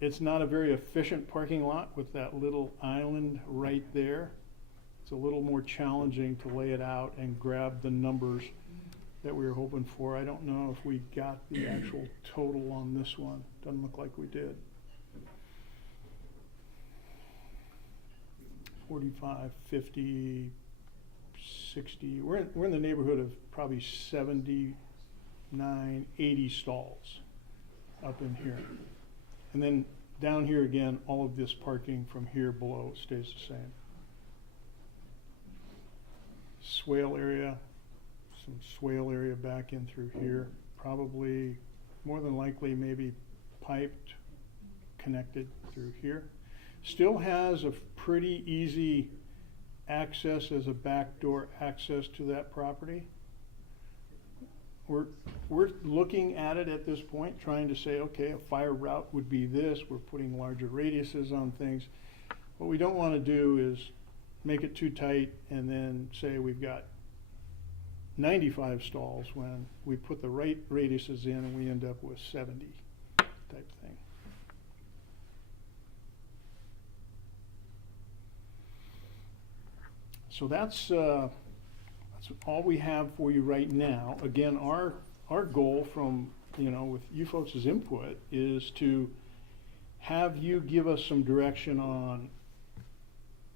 It's not a very efficient parking lot with that little island right there. It's a little more challenging to lay it out and grab the numbers that we were hoping for. I don't know if we got the actual total on this one. Doesn't look like we did. 45, 50, 60. We're in the neighborhood of probably 79, 80 stalls up in here. And then down here again, all of this parking from here below stays the same. Swale area, some swale area back in through here. Probably, more than likely, maybe piped, connected through here. Still has a pretty easy access as a backdoor access to that property. We're we're looking at it at this point, trying to say, okay, a fire route would be this, we're putting larger radiuses on things. What we don't wanna do is make it too tight and then say we've got 95 stalls when we put the right radiuses in and we end up with 70 type thing. So that's all we have for you right now. Again, our goal from, with you folks' input is to have you give us some direction on,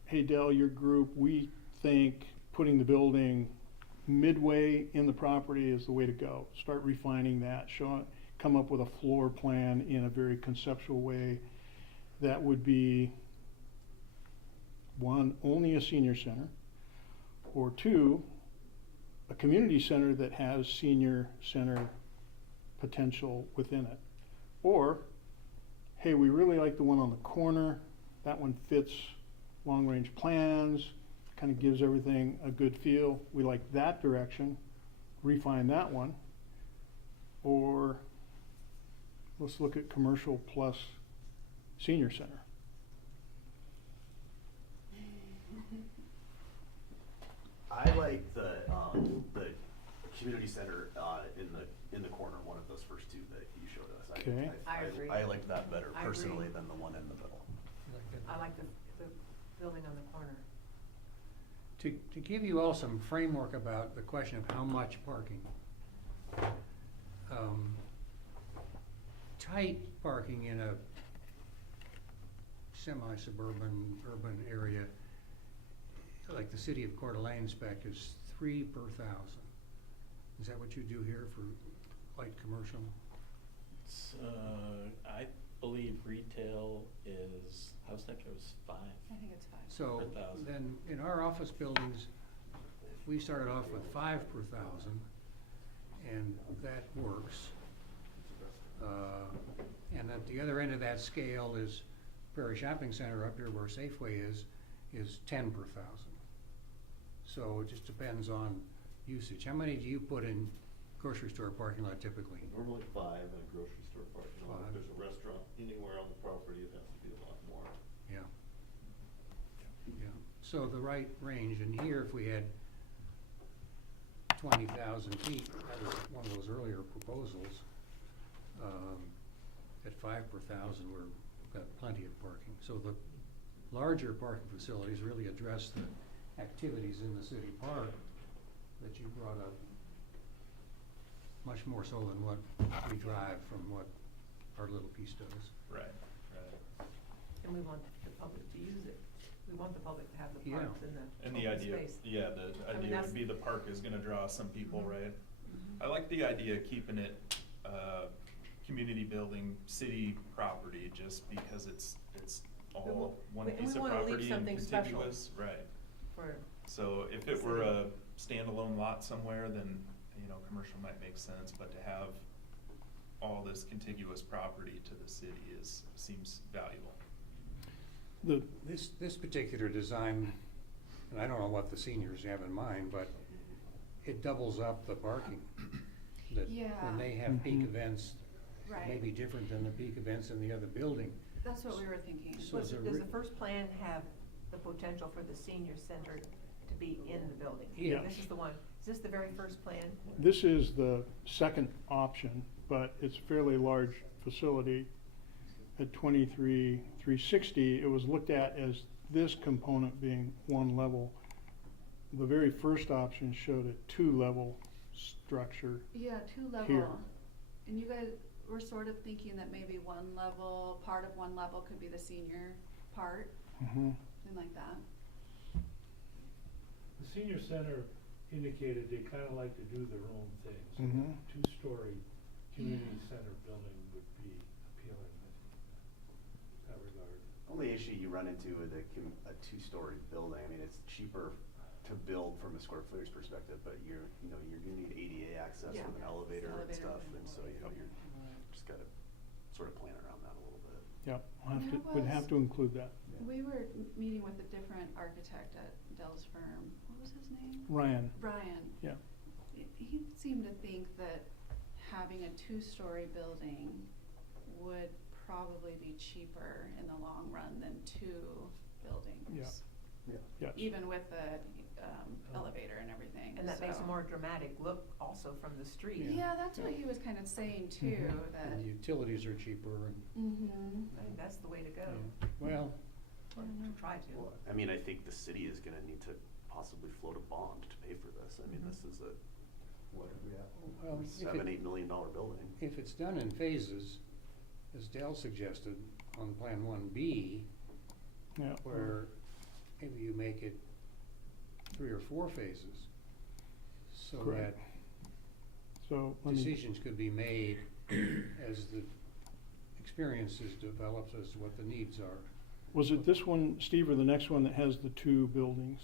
hey Dell, your group, we think putting the building midway in the property is the way to go. Start refining that, come up with a floor plan in a very conceptual way that would be, one, only a senior center, or two, a community center that has senior center potential within it. Or, hey, we really like the one on the corner, that one fits long-range plans, kind of gives everything a good feel. We like that direction, refine that one. Or let's look at commercial plus senior center. I like the community center in the corner, one of those first two that you showed us. Okay. I agree. I like that better I agree. personally than the one in the middle. I like the building on the corner. To give you all some framework about the question of how much parking, tight parking in a semi-suburban, urban area, like the city of Coeur d'Alene spec is 3 per 1,000. Is that what you do here for light commercial? I believe retail is, I was thinking it was 5. I think it's 5. So Per 1,000. then in our office buildings, we started off with 5 per 1,000, and that works. And at the other end of that scale is Prairie Shopping Center up here where Safeway is 10 per 1,000. So it just depends on usage. How many do you put in grocery store parking lot typically? Normally 5 in a grocery store parking lot. 5. If there's a restaurant anywhere on the property, it has to be a lot more. Yeah. Yeah. So the right range, and here if we had 20,000 feet, that was one of those earlier proposals, at 5 per 1,000, we've got plenty of parking. So the larger parking facilities really address the activities in the city park that you brought up, much more so than what we drive from what our little piece does. Right. And we want the public to use it. We want the public to have the Yeah. parks And and the open idea, space. yeah, the idea that's- would be the park is gonna draw some people, Mhm. right? I like the idea of keeping it, community building, city property, just because it's all one and we piece of wanna leave property and something special. contiguous, right? For, So if it were a standalone lot somewhere, then, commercial might make sense, but to have all this contiguous property to the city seems valuable. This particular design, and I don't know what the seniors have in mind, but it doubles up the parking. That when they have peak events, it may be different than the peak events in the other building. That's what we were thinking. So does it's a the first plan have the potential for the senior center to be in the building? Yeah. This is the one. Is this the very first plan? This is the second option, but it's a fairly large facility. At 23,360, it was looked at as this component being one level. The very first option showed a 2-level structure. Yeah, 2 level. Here. And you guys were sort of thinking that maybe part of one level could be the senior part, Mhm. something like that. The senior center indicated they kind of like to do their own things. Mhm. 2-story community center building would be appealing in that regard. Only issue you run into with a 2-story building, I mean, it's cheaper to build from a square footage perspective, but you're gonna need ADA access Yeah. with an elevator and Elevator stuff, and and so, you're just gotta sort of plan around that a little bit. Yep, There would have was- to include that. We were meeting with a different architect at Dell's firm. What was his name? Ryan, Brian. yeah. He seemed to think that having a two-story building would probably be cheaper in the long run than two buildings. Yes. Even with the elevator and everything. And that makes so- a more dramatic look also from the street. Yeah, that's what he was kind of saying too, Mhm. that. And the utilities are cheaper and, Mm-hmm. I think that's the way to go, yeah. Well, or try to. Well, I mean, I think the city is gonna need to possibly float a bond to pay for this. I mean, Mhm. this is a, what are we at? well, if $7, it, $8 million building. if it's done in phases, as Dell suggested on Plan 1B, Yeah. where maybe you make it 3 or 4 phases, so Correct. that So, let me, decisions could be made as the experiences develops as to what the needs are. was it this one, Steve, or the next one that has the two buildings?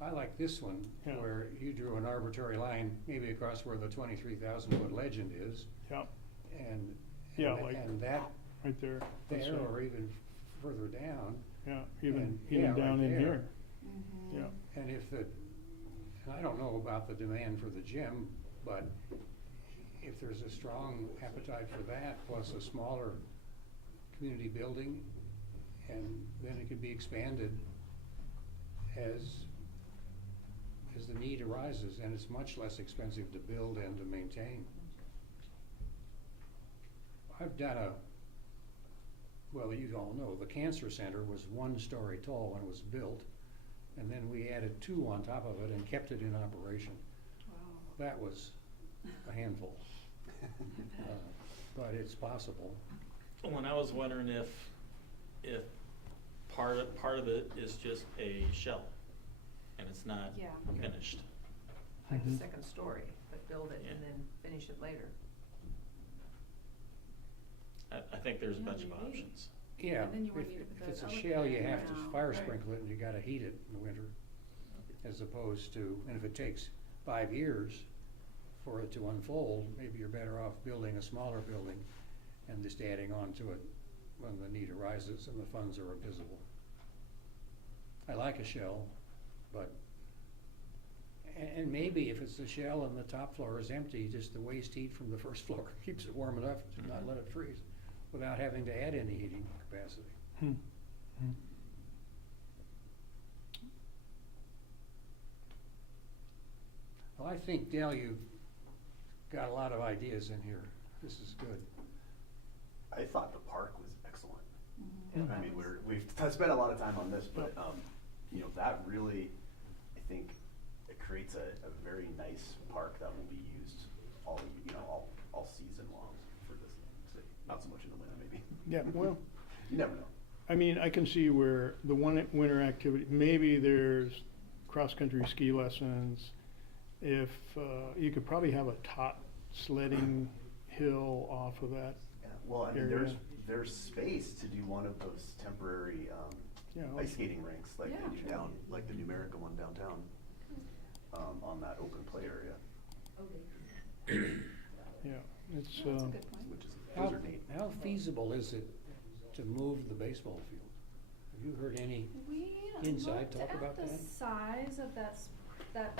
I like this one, Yeah. where you drew an arbitrary line, maybe across where the 23,000-foot legend is, Yeah, and, Yeah, and, like- and that right there. That's there, it. or even further down. Yeah, even, and- even yeah, down right in there. here. Mm-hmm. Yeah, And if the, and I don't know about the demand for the gym, but if there's a strong appetite for that, plus a smaller community building, and then it could be expanded as the need arises, and it's much less expensive to build and to maintain. I've done well, you all know, the cancer center was 1 story tall when it was built, and then we added 2 on top of it and kept it in operation. Wow. That was a handful. But it's possible. Well, and I was wondering if part of it is just a shell, and it's not Yeah. finished. Like the Mhm. second story, but build it and then finish it later. I think there's a Yeah, bunch of maybe. options. Yeah, And then you if wouldn't need to put if the it's a elevator shell, you in have to now. fire Right. sprinkle it, and you gotta heat it in the winter, as opposed to, and if it takes 5 years for it to unfold, maybe you're better off building a smaller building and just adding on to it when the need arises and the funds are visible. I like a shell, but, and maybe if it's the shell and the top floor is empty, just the waste heat from the first floor keeps it warm enough to not let it freeze, without having to add any heating capacity. Hmm. Hmm. Well, I think, Dale, you've got a lot of ideas in here. This is good. I thought the park was excellent. Mhm. I mean, we've spent a lot of time on this, but, you know, that really, I think, it creates a very nice park that will be used all, you know, all season long for this city. Not so much in the winter, maybe. Yeah, well, You never know. I mean, I can see where the one winter activity, maybe there's cross-country ski lessons. If, you could probably have a top sledding hill off of that, Yeah, well, I mean, area. there's space to do one of those temporary, you know. ice skating rinks, like Yeah, they do true. down, like the Numerica one downtown, on that open play area, Yeah, it's, Yeah, that's a good point. which is, How, those are neat. how feasible is it to move the baseball field? Have you heard any? We Inside, looked talk at about the that. size of that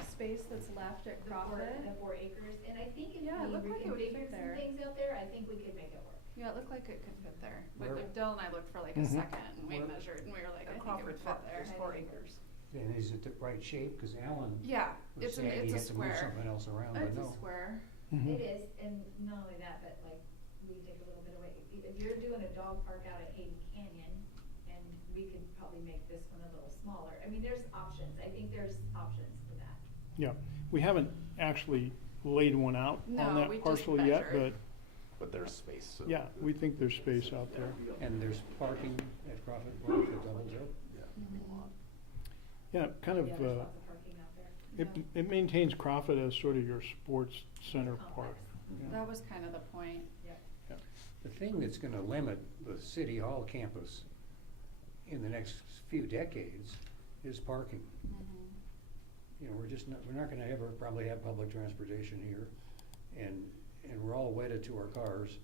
space that's left at Crawford. The 4 acres, and I think if we Yeah, it looked like it would fit reconfigured some there. things out there, I think we could make it work. Yeah, it looked like it could fit there. But Where- like Dell and I looked for like a Mhm. second and we Where- measured and we were like, I At think it Crawford would fit Park, there. there's 4 acres. And is it the right shape? Cause Alan Yeah, was it's saying he a had to move square. something else around, but It's a no. square. Mhm. It is, and not only that, but like, we take a little bit away, if you're doing a dog park out at Hayden Canyon, and we could probably make this one a little smaller, I mean, there's options, I think there's options to that. Yeah, we haven't actually laid one out on No, we that just parcel yet, measured. but But there's space, so. yeah, we think there's space out there. And there's parking at Crawford Park that doubles up? Yeah, Mhm. a lot. Yeah, kind of, Yeah, there's lots of parking out there. it maintains Crawford as sort of your sports center park. Complex. That was kind of the point. Yep. The thing that's gonna limit the City Hall campus in the next few decades is parking. Mhm. You know, we're not gonna ever probably have public transportation here, and we're all wedded to our cars.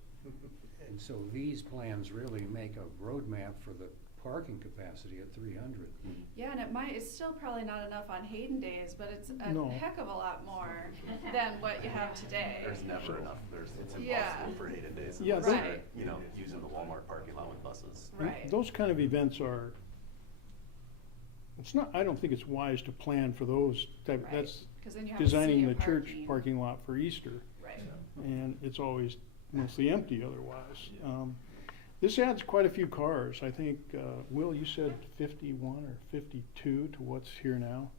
And so these plans really make a roadmap for the parking capacity at 300. Yeah, and it's still probably not enough on Hayden days, but it's a No. heck of a lot more than what you have today. There's never enough, it's Yeah. impossible for Hayden days. Yeah, unless those- they're, you know, using the Walmart parking lot with buses. Right. Those kind of events are, it's not, I don't think it's wise to plan for those type, Right. that's 'Cause then you have a designing sea the of church parking lot for Easter, Right. and it's always mostly empty otherwise. Yeah. This adds quite a few cars. I think, Will, you said 51 or 52 to what's here now?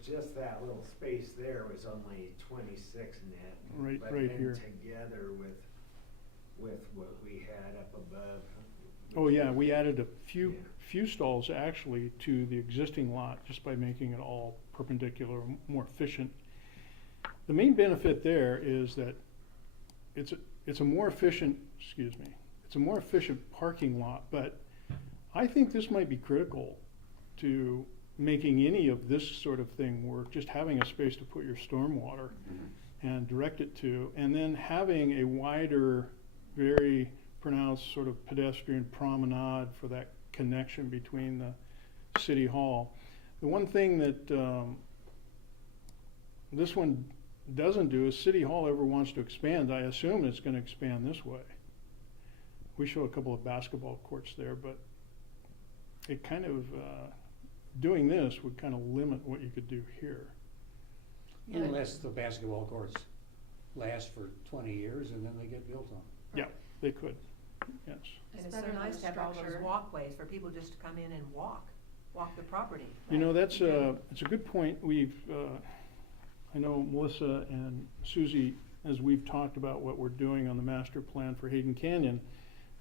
Just that little space there was only 26 net. Right But here. then together with what we had up above. Oh, yeah, we added a Yeah. few stalls actually to the existing lot just by making it all perpendicular, more efficient. The main benefit there is that it's a more efficient, it's a more efficient parking lot, but I think this might be critical to making any of this sort of thing work, just having a space to put your stormwater and direct it to, and then having a wider, very pronounced sort of pedestrian promenade for that connection between the city hall. The one thing that this one doesn't do is City Hall ever wants to expand. I assume it's going to expand this way. We show a couple of basketball courts there, but it kind of, doing this would kind of limit what you could do here. Unless the basketball courts last for 20 years and then they get built on. Yeah, they could, yes. And It's it's so better than nice the to have all those structure. walkways for people just to come in and walk the property. You know, it's a good point. I know Melissa and Susie, as we've talked about what we're doing on the master plan for Hayden Canyon,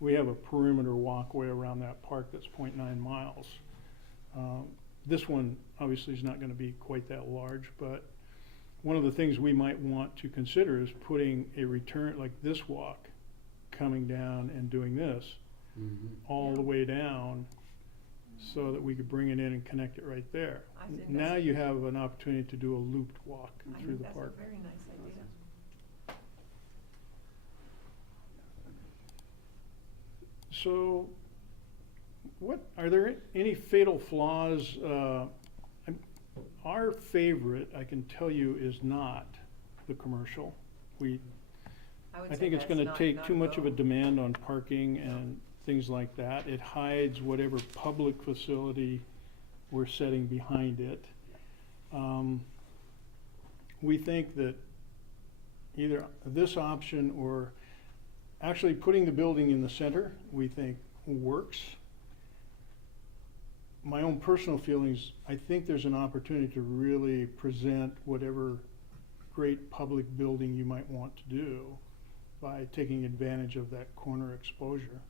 we have a perimeter walkway around that park that's 0.9 miles. This one obviously is not going to be quite that large, but one of the things we might want to consider is putting a return, like this walk, coming down and doing this all the way down so that we could bring it in and connect it right there. I think Now that's- you have an opportunity to do a looped walk I through think the that's park. a very nice idea. So, are there any fatal flaws? Our favorite, I can tell you, is not the commercial. would I say think it's that's gonna not- take not too a much of a go. demand on parking and things like that. It hides whatever public facility we're setting behind it. We think that either this option or actually putting the building in the center, we think works. My own personal feelings, I think there's an opportunity to really present whatever great public building you might want to do by taking advantage of that corner exposure.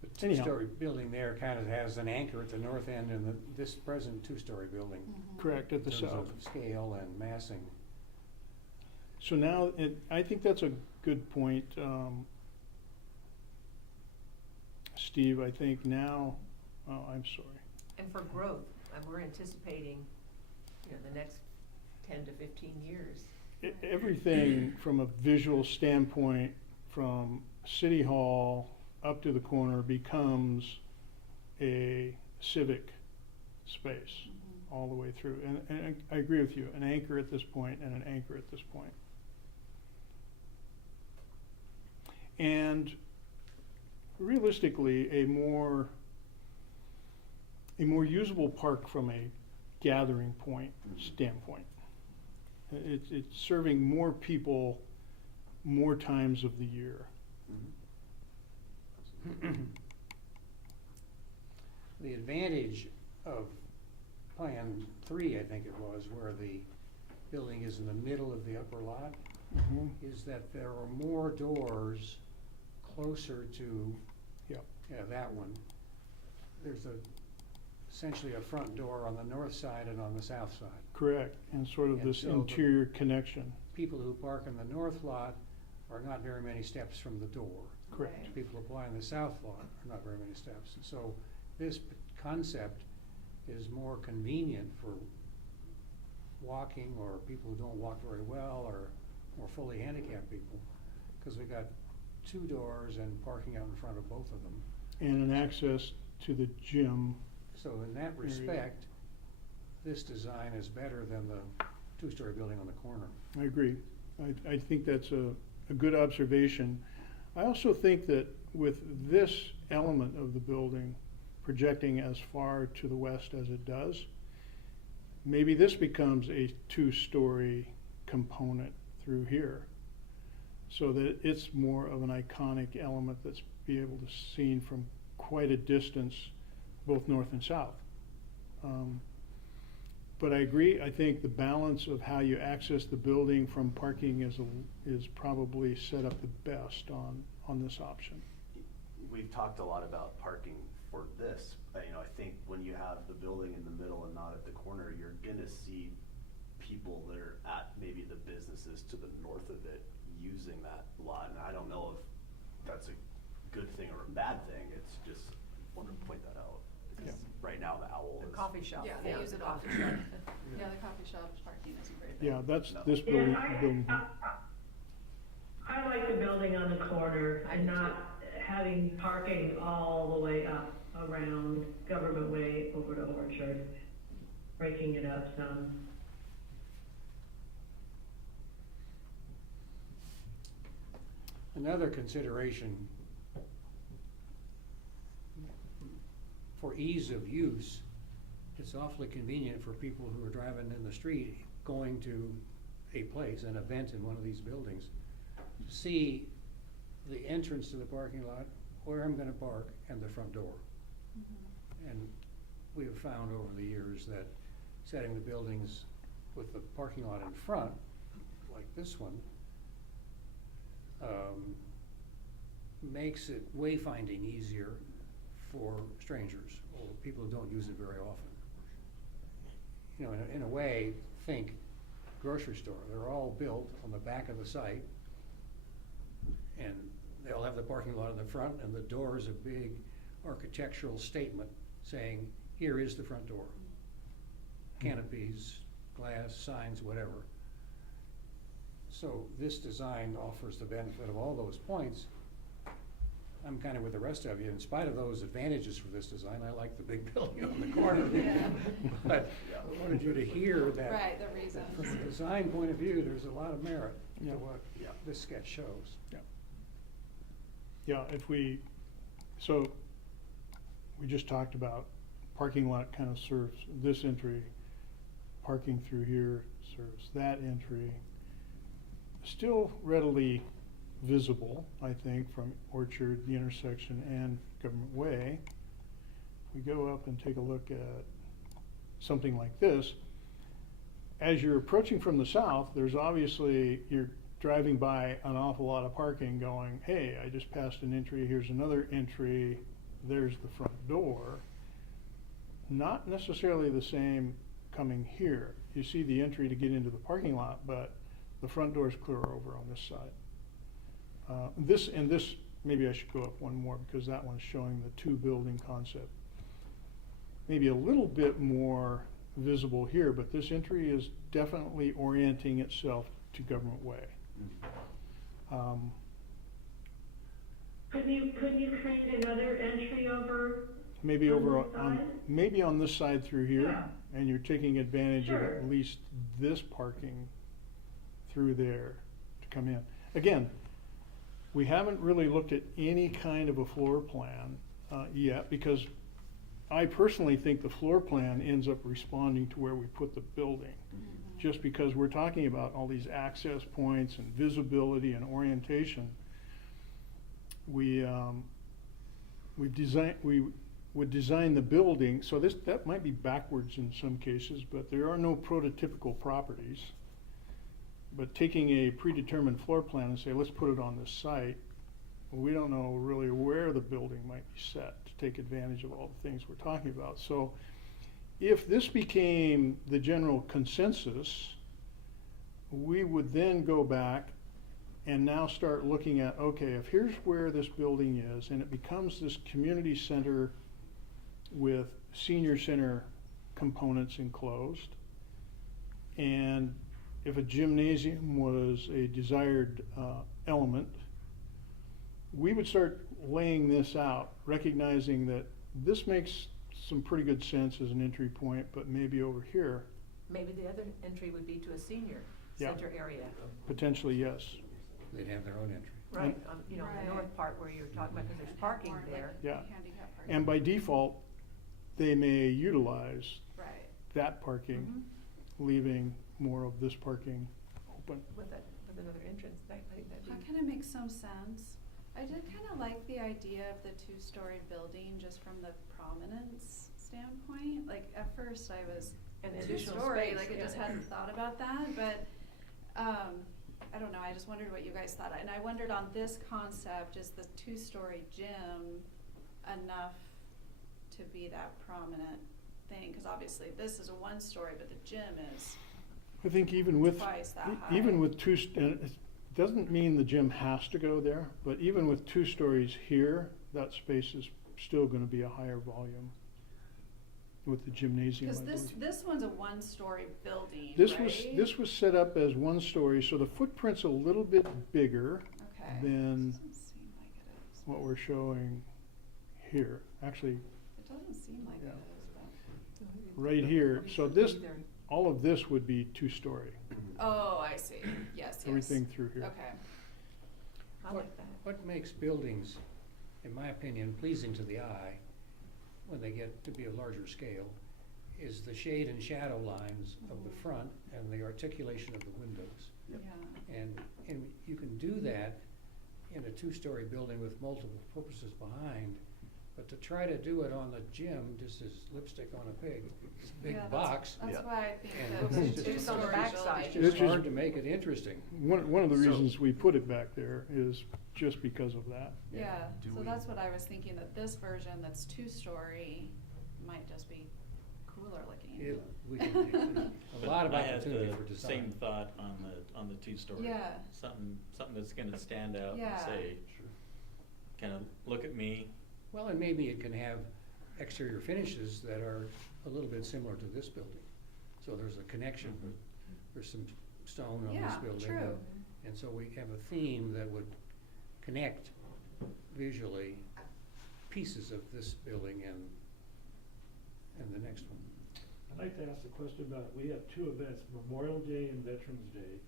The Anyhow. two-story building there kind of has an anchor at the north end and this present two-story building. Correct, at the in terms south. of scale and massing. So now, I think that's a good point, Steve. I think now, I'm sorry. And for growth, and we're anticipating, the next 10 to 15 years. Everything from a visual standpoint, from City Hall up to the corner becomes a civic space all the way through. And I agree with you, an anchor at this point and an anchor at this point. And realistically, a more usable park from a gathering point standpoint. It's serving more people more times of the year. The advantage of Plan 3, I think it was, where the building is in the middle of the upper lot, is that there are more doors closer to Yep. that one. There's essentially a front door on the north side and on the south side. Correct, and sort of And this so the- interior connection. People who park in the north lot are not very many steps from the door. Correct. People who apply in the south lot are not very many steps. And so this concept is more convenient for walking or people who don't walk very well or more fully handicapped people, because we've got 2 doors and parking out in front of both of them. And an access to the gym. So in that respect, this design is better than the 2-story building on the corner. I agree. I think that's a good observation. I also think that with this element of the building projecting as far to the west as it does, maybe this becomes a 2-story component through here, so that it's more of an iconic element that's be able to seen from quite a distance, both north and south. But I agree, I think the balance of how you access the building from parking is probably set up the best on this option. We've talked a lot about parking for this. I think when you have the building in the middle and not at the corner, you're gonna see people that are at maybe the businesses to the north of it using that lot. And I don't know if that's a good thing or a bad thing. It's just, I wanted to point that out. Because right now the owl The is. coffee shop. Yeah, they use it off. coffee shop. Yeah, the coffee shop parking isn't very big. Yeah, that's No. this building. I like the building on the corner I and do not having parking all the way up around Government Way over to Orchard, breaking it up some. Another consideration for ease of use, it's awfully convenient for people who are driving in the street, going to a place, an event in one of these buildings, to see the entrance to the parking lot, where I'm gonna park, and the front door. And we have found over the years that setting the buildings with the parking lot in front, like this one, makes it wayfinding easier for strangers or people who don't use it very often. You know, in a way, think grocery store. They're all built on the back of the site, and they'll have the parking lot in the front, and the door is a big architectural statement saying, here is the front door. Canopies, glass, signs, whatever. So this design offers the benefit of all those points. I'm kind of with the rest of you. In spite of those advantages for this design, I like the big building on the corner. Yeah. But I wanted you to hear that. Right, the reasons. From a design point of view, there's a lot of merit Yeah. to what this sketch shows. Yeah, so we just talked about parking lot kind of serves this entry, parking through here serves that entry. Still readily visible, I think, from Orchard, the intersection, and Government Way. If we go up and take a look at something like this, as you're approaching from the south, there's obviously, you're driving by an awful lot of parking going, hey, I just passed an entry, here's another entry, there's the front door. Not necessarily the same coming here. You see the entry to get into the parking lot, but the front door is clear over on this side. This, maybe I should go up one more because that one's showing the 2-building concept. Maybe a little bit more visible here, but this entry is definitely orienting itself to Government Way. Couldn't you create another entry over? Maybe On over this on, side? maybe on this side through here, Yeah. and you're taking advantage of Sure. at least this parking through there to come in. Again, we haven't really looked at any kind of a floor plan yet, because I personally think the floor plan ends up responding to where we put the building. Just because we're talking about all these access points and visibility and orientation, we would design the building, so that might be backwards in some cases, but there are no prototypical properties. But taking a predetermined floor plan and say, let's put it on this site, we don't know really where the building might be set to take advantage of all the things we're talking about. So if this became the general consensus, we would then go back and now start looking at, okay, if here's where this building is, and it becomes this community center with senior center components enclosed, and if a gymnasium was a desired element, we would start laying this out, recognizing that this makes some pretty good sense as an entry point, but maybe over here, Maybe the other entry would be to a senior Yeah. center area. potentially yes. They'd have their own entry. Right, you know, the Right. north part where you're talking about, because there's parking More like there. Yeah. handicap parking. And by default, they may utilize Right. that parking, Mhm. leaving more of this parking open. With another entrance, I think that'd That be. kind of makes some sense. I did kind of like the idea of the two-story building just from the prominence standpoint. Like, at first I was An additional two-story, space, like I yeah. just hadn't thought about that, but, I don't know, I just wondered what you guys thought. And I wondered on this concept, is the two-story gym enough to be that prominent thing? Cause obviously this is a one-story, but the gym is I think even with, twice that high. even with and it doesn't mean the gym has to go there, but even with 2 stories here, that space is still gonna be a higher volume with the gymnasium, I Cause believe. this one's a one-story building, This right? was set up as 1 story, so the footprint's a little bit bigger Okay. than Doesn't seem like it is. what we're showing here. Actually, It doesn't seem like Yeah. it is, but. right here, so this, all of this would be 2 story, Oh, I see. Yes, yes. everything through here. Okay. I like that. What makes buildings, in my opinion, pleasing to the eye, when they get to be a larger scale, is the shade and shadow lines of the front and the articulation of the windows. Yep. Yeah. And you can do that in a 2-story building with multiple purposes behind, but to try to do it on the gym, just as lipstick on a pig, it's a big Yeah, box. That's Yeah. why I think And that it's the just- It's on the two-story backside. It's building- just hard to make it interesting. One of the So- reasons we put it back there is just because of that. Yeah, Do so we- that's what I was thinking, that this version that's 2-story might just be cooler looking. We can, a lot of I had opportunity for the design. same thought on the 2-story. Yeah. Something that's gonna stand out and Yeah. say, kinda, look at me. Well, and maybe it can have exterior finishes that are a little bit similar to this building. So there's a connection, there's some stone on this Yeah, building. true. And so we have a theme that would connect visually pieces of this building and the next one. I'd like to ask a question about, we have 2 events, Memorial Day and Veterans Day,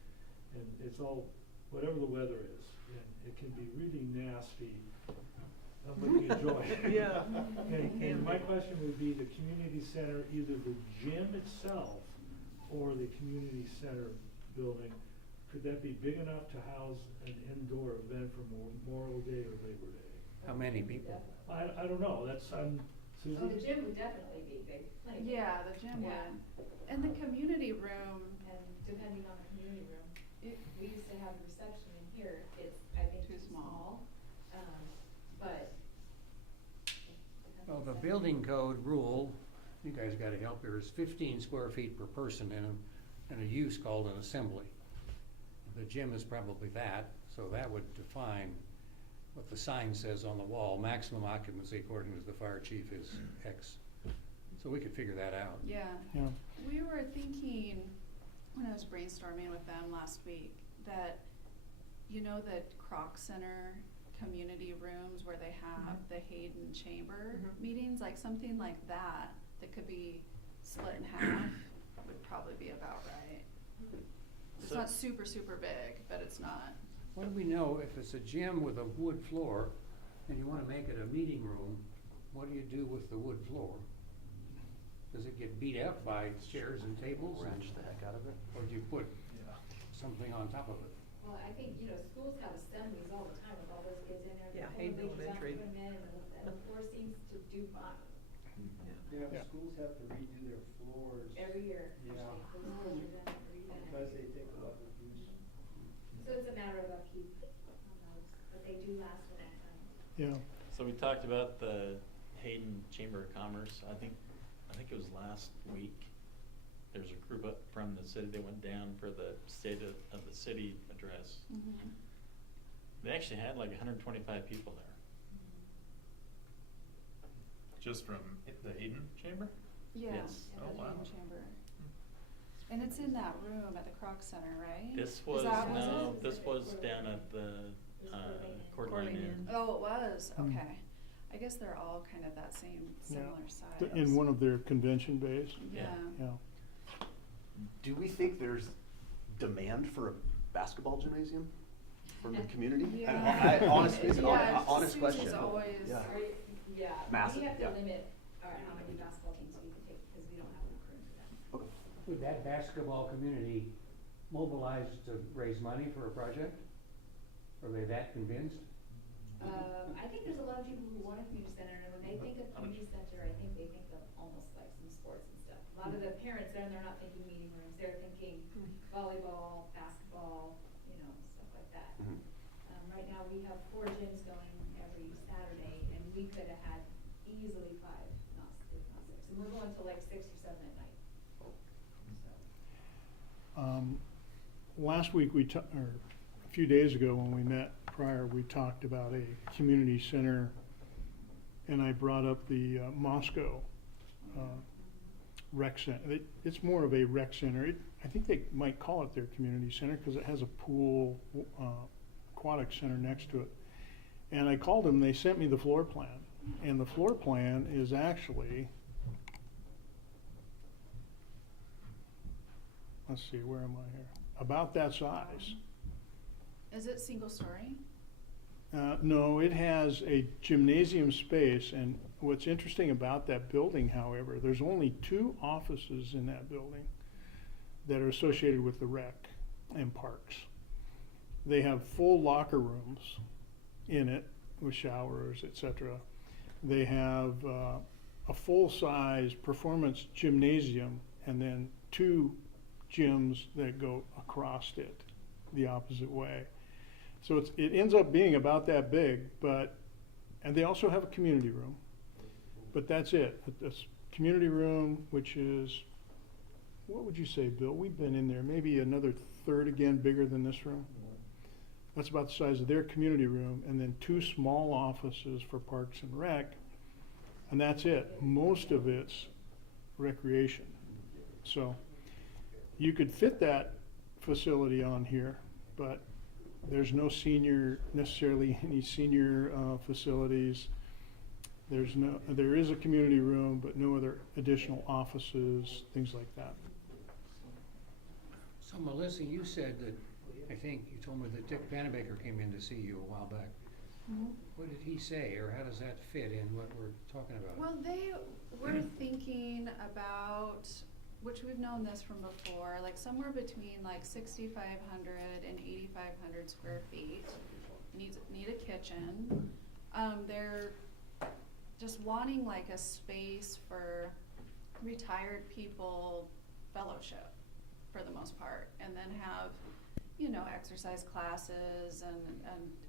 and it's all, whatever the weather is, and it can be really nasty. I'm looking at Joy. Yeah. And my question would be, the community center, either the gym itself or the community center building, could that be big enough to house an indoor event for Memorial Day or Labor Day? How many people? I don't know, that's, Susie? Oh, the gym would definitely be big, plenty. big. Yeah, the gym Yeah. would. And the community room, And depending on the community room, we used to have a reception in here, it's, I think, Too too small. small, but. Well, the building code rule, you guys gotta help here, is 15 square feet per person in a use called an assembly. The gym is probably that, so that would define what the sign says on the wall. Maximum occupancy, according to the fire chief, is X. So we could figure that out. yeah. Yeah. We were thinking, when I was brainstorming with them last week, that, you know, the Croc Center community rooms where they have the Hayden Chamber Mhm. meetings, like something like that, that could be split in half, would probably be about right. It's So- not super, super big, but it's not. What do we know if it's a gym with a wood floor and you wanna make it a meeting room, what do you do with the wood floor? Does it get beat up by chairs and tables? Wrench the heck out of it. Or do you put Yeah. something on top of it? Well, I think, schools have assemblies all the time with all those kids in there. Yeah, Pull the Hayden bleachers out, Elementary. put 'em in, and the floor seems to do fine Yeah, Yeah. schools have to redo their floors. every year. Yeah. Those schools are done every year. Because they take a lot of abuse. So it's a matter of upkeep on those, but they do last a long time. Yeah. So we talked about the Hayden Chamber of Commerce, I think it was last week. There's a group up from the city, they went down for the state of the city address. Mm-hmm. They actually had like 125 people there. Just from the Hayden Chamber? Yeah, Yes. in Oh, the wow. Hayden Chamber. And it's in that room at the Croc Center, right? This Is was, that what it no, is? this was down at the Just Coeur d'Alene. Coeur Coeur d'Alene d'Alene Inn. Oh, it was, Mm. okay. I guess they're all kind of that same, similar size. In one of their convention bays, Yeah. yeah. Do we think there's demand for a basketball gymnasium from the community? Yeah. Honest, it's an Yeah, honest Susie's question. always- Yeah. Yeah, Massive, we have to yeah. limit how many basketball teams we can take, because we don't have enough room for that. Okay. Would that basketball community mobilize to raise money for a project? Are they that convinced? I think there's a lot of people who want a community center, and when they think of community center, I think they think of almost like some sports and stuff. A lot of the parents, they're not thinking meeting rooms, they're thinking volleyball, basketball, stuff like that. Mhm. Right now, we have 4 gyms going every Saturday, and we could have had easily 5, if not 6. And we're going to like 6 or 7 at night. So. Last week, or a few days ago when we met prior, we talked about a community center, and I brought up the Moscow rec center. It's more of a rec center. I think they might call it their community center because it has a pool, aquatic center next to it. And I called them, they sent me the floor plan. And the floor plan is actually, let's see, where am I here? About that size. Is it single story? No, it has a gymnasium space, and what's interesting about that building, however, there's only 2 offices in that building that are associated with the rec and parks. They have full locker rooms in it with showers, etc. They have a full-size performance gymnasium and then 2 gyms that go across it the opposite way. So it ends up being about that big, and they also have a community room, but that's it. This community room, which is, what would you say, Bill? We've been in there, maybe another third again bigger than this room. That's about the size of their community room, and then 2 small offices for Parks and Rec, and that's it. Most of it's recreation. So you could fit that facility on here, but there's no necessarily any senior facilities. There is a community room, but no other additional offices, things like that. So Melissa, you said that, I think you told me that Dick Panabaker came in to see you a while back. What did he say, or how does that fit in what we're talking about? Well, they were thinking about, which we've known this from before, like somewhere between like 6,500 and 8,500 square feet. Need a kitchen. They're just wanting like a space for retired people fellowship for the most part, and then have, exercise classes and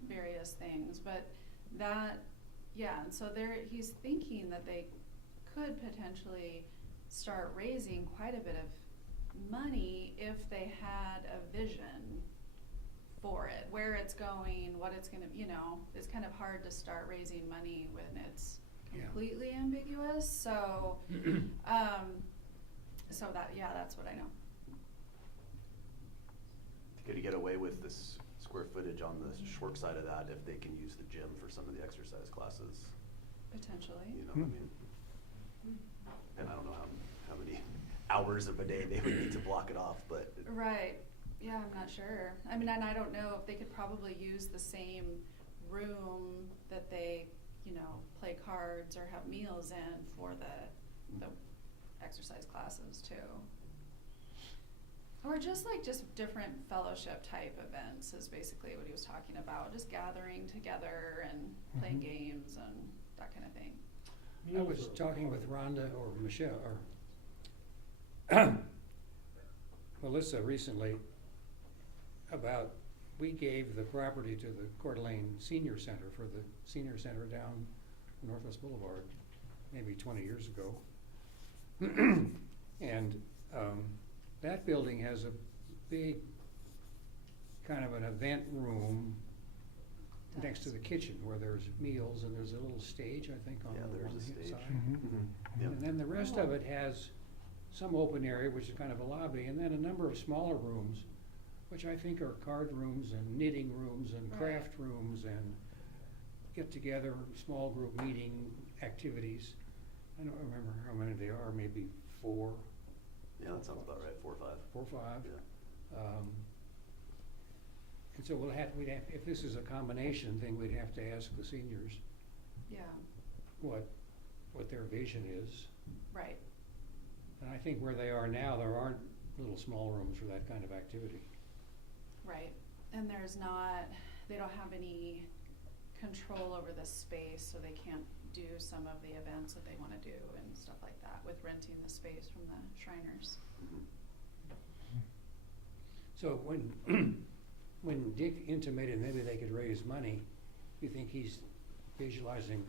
various things. But that, and so he's thinking that they could potentially start raising quite a bit of money if they had a vision for it, where it's going, what it's gonna, it's kind of hard to start raising money when it's completely ambiguous. So, that's what I know. Could you get away with this square footage on the short side of that if they can use the gym for some of the exercise classes? Potentially. I mean, and I don't know how many hours of a day they would need to block it off, but. Right, yeah, I'm not sure. I mean, and I don't know if they could probably use the same room that they, play cards or have meals in for the exercise classes too. Or just different fellowship type events is basically what he was talking about, just gathering together and playing games and that kind of thing. I was talking with Rhonda or Michelle or Melissa recently about, we gave the property to the Coeur d'Alene Senior Center for the senior center down Northwest Boulevard, maybe 20 years ago. And that building has a big kind of an event room next to the kitchen where there's meals and there's a little stage, I think, on the There's a one-hand stage. side. Yeah. And then the rest of it has some open area, which is kind of a lobby, and then a number of smaller rooms which I think are card rooms and knitting rooms and Right. craft rooms and get-together, small group meeting activities. I don't remember how many they are, maybe 4, Yeah, that sounds about right, 4 or 5. 4 or 5. Yeah. And so we'd have, if this is a combination thing, we'd have to ask the seniors Yeah, what their vision is. right. And I think where they are now, there aren't little small rooms for that kind of activity. Right, and there's not, they don't have any control over the space, so they can't do some of the events that they wanna do and stuff like that with renting the space from the Shriners. So when Dick intimated maybe they could raise money, you think he's visualizing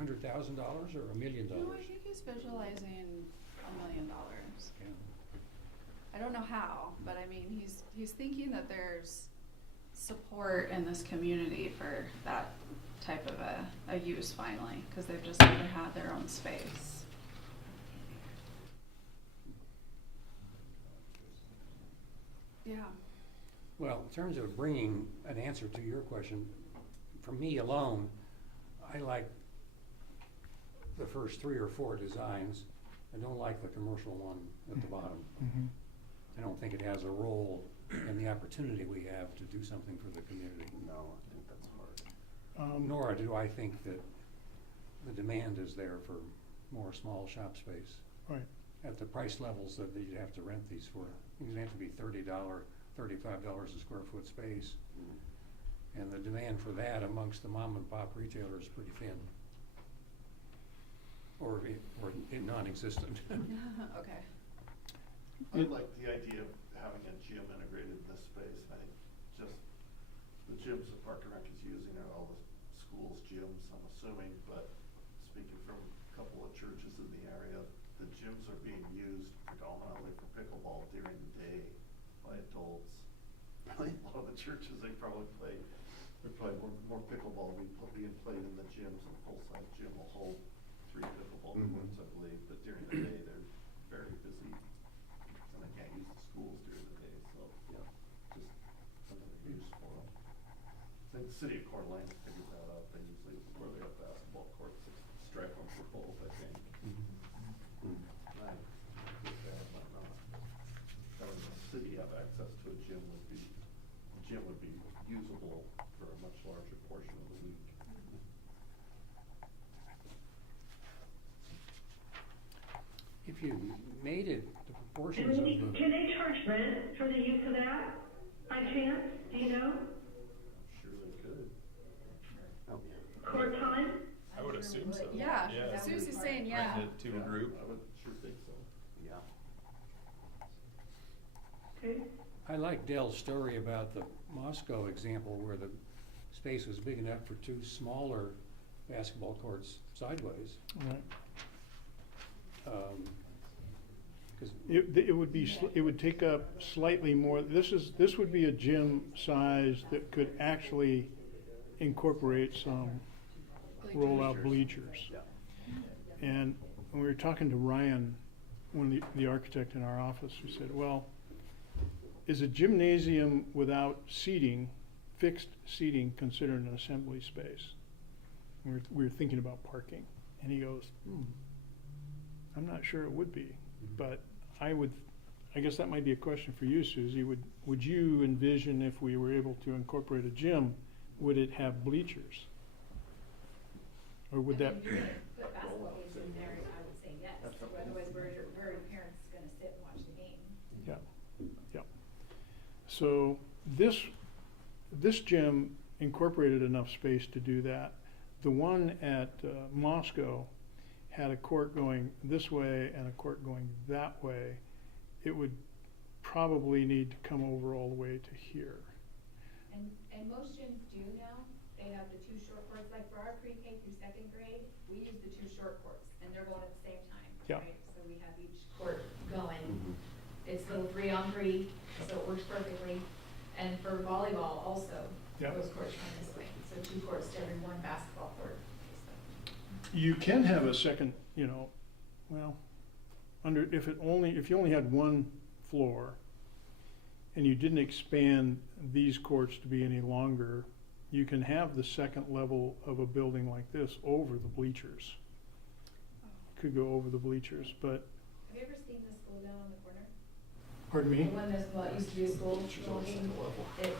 $100,000 or $1 million? No, I think he's visualizing $1 million. Yeah. I don't know how, but I mean, he's thinking that there's support in this community for that type of a use finally, because they've just never had their own space. Yeah. Well, in terms of bringing an answer to your question, for me alone, I like the first 3 or 4 designs. I don't like the commercial one at the bottom. Mhm. I don't think it has a role in the opportunity we have to do something for the community. No, I think that's hard. Nor do I think that the demand is there for more small shop space. Right. At the price levels that you'd have to rent these for, you'd have to be $30, $35 a square foot space. And the demand for that amongst the mom and pop retailers is pretty thin. Or non-existent. Okay. I like the idea of having a gym integrated in this space. I think just the gyms that Park and Rec is using are all the schools' gyms, I'm assuming, but speaking from a couple of churches in the area, the gyms are being used predominantly for pickleball during the day by adults. Really? A lot of the churches, there's probably more pickleball being played in the gyms. A full-size gym will hold 3 pickleball courts, I believe, but during the day, they're very busy. And they can't use the schools during the day, so, yeah, just another use for them. I think the city of Coeur d'Alene figured that out. They usually, where they have basketball courts, they stripe them for both, I think. Having the city have access to a gym would be usable for a much larger portion of the week. If you made it the proportions of the. Can they charge rent for the use of that, by chance, do you know? I'm sure they could. Court time? I would assume so. Yeah, Yeah. Susie's saying yeah. Rent it to a group. I would sure think so. Yeah. Okay. I like Dell's story about the Moscow example where the space was big enough for 2 smaller basketball courts sideways. Right. 'Cause It would be, it would take up slightly more, this would be a gym size that could actually incorporate some roll-out bleachers. Yeah. And when we were talking to Ryan, the architect in our office, we said, well, is a gymnasium without seating, fixed seating, considered an assembly space? And we were thinking about parking, and he goes, I'm not sure it would be, but I guess that might be a question for you, Susie. Would you envision if we were able to incorporate a gym, would it have bleachers? Or would that? If you put basketball games in there, I would say yes, otherwise where are your parents gonna sit and watch the game? Yeah. So this gym incorporated enough space to do that. The one at Moscow had a court going this way and a court going that way. It would probably need to come over all the way to here. And most gyms do now, they have the 2 short courts, like for our pre-K through 2nd grade, we use the 2 short courts, and they're going at the same time, Yeah. right? So we have each court going, it's little 3-on-3, so it works perfectly. And for volleyball also, Yeah. those courts run this way, so 2 courts to every 1 basketball court. You can have a second, well, if you only had 1 floor, and you didn't expand these courts to be any longer, you can have the second level of a building like this over the bleachers. Could go over the bleachers, but, Have you ever seen the school down on the corner? pardon The me? one that's, well, it used to be a school.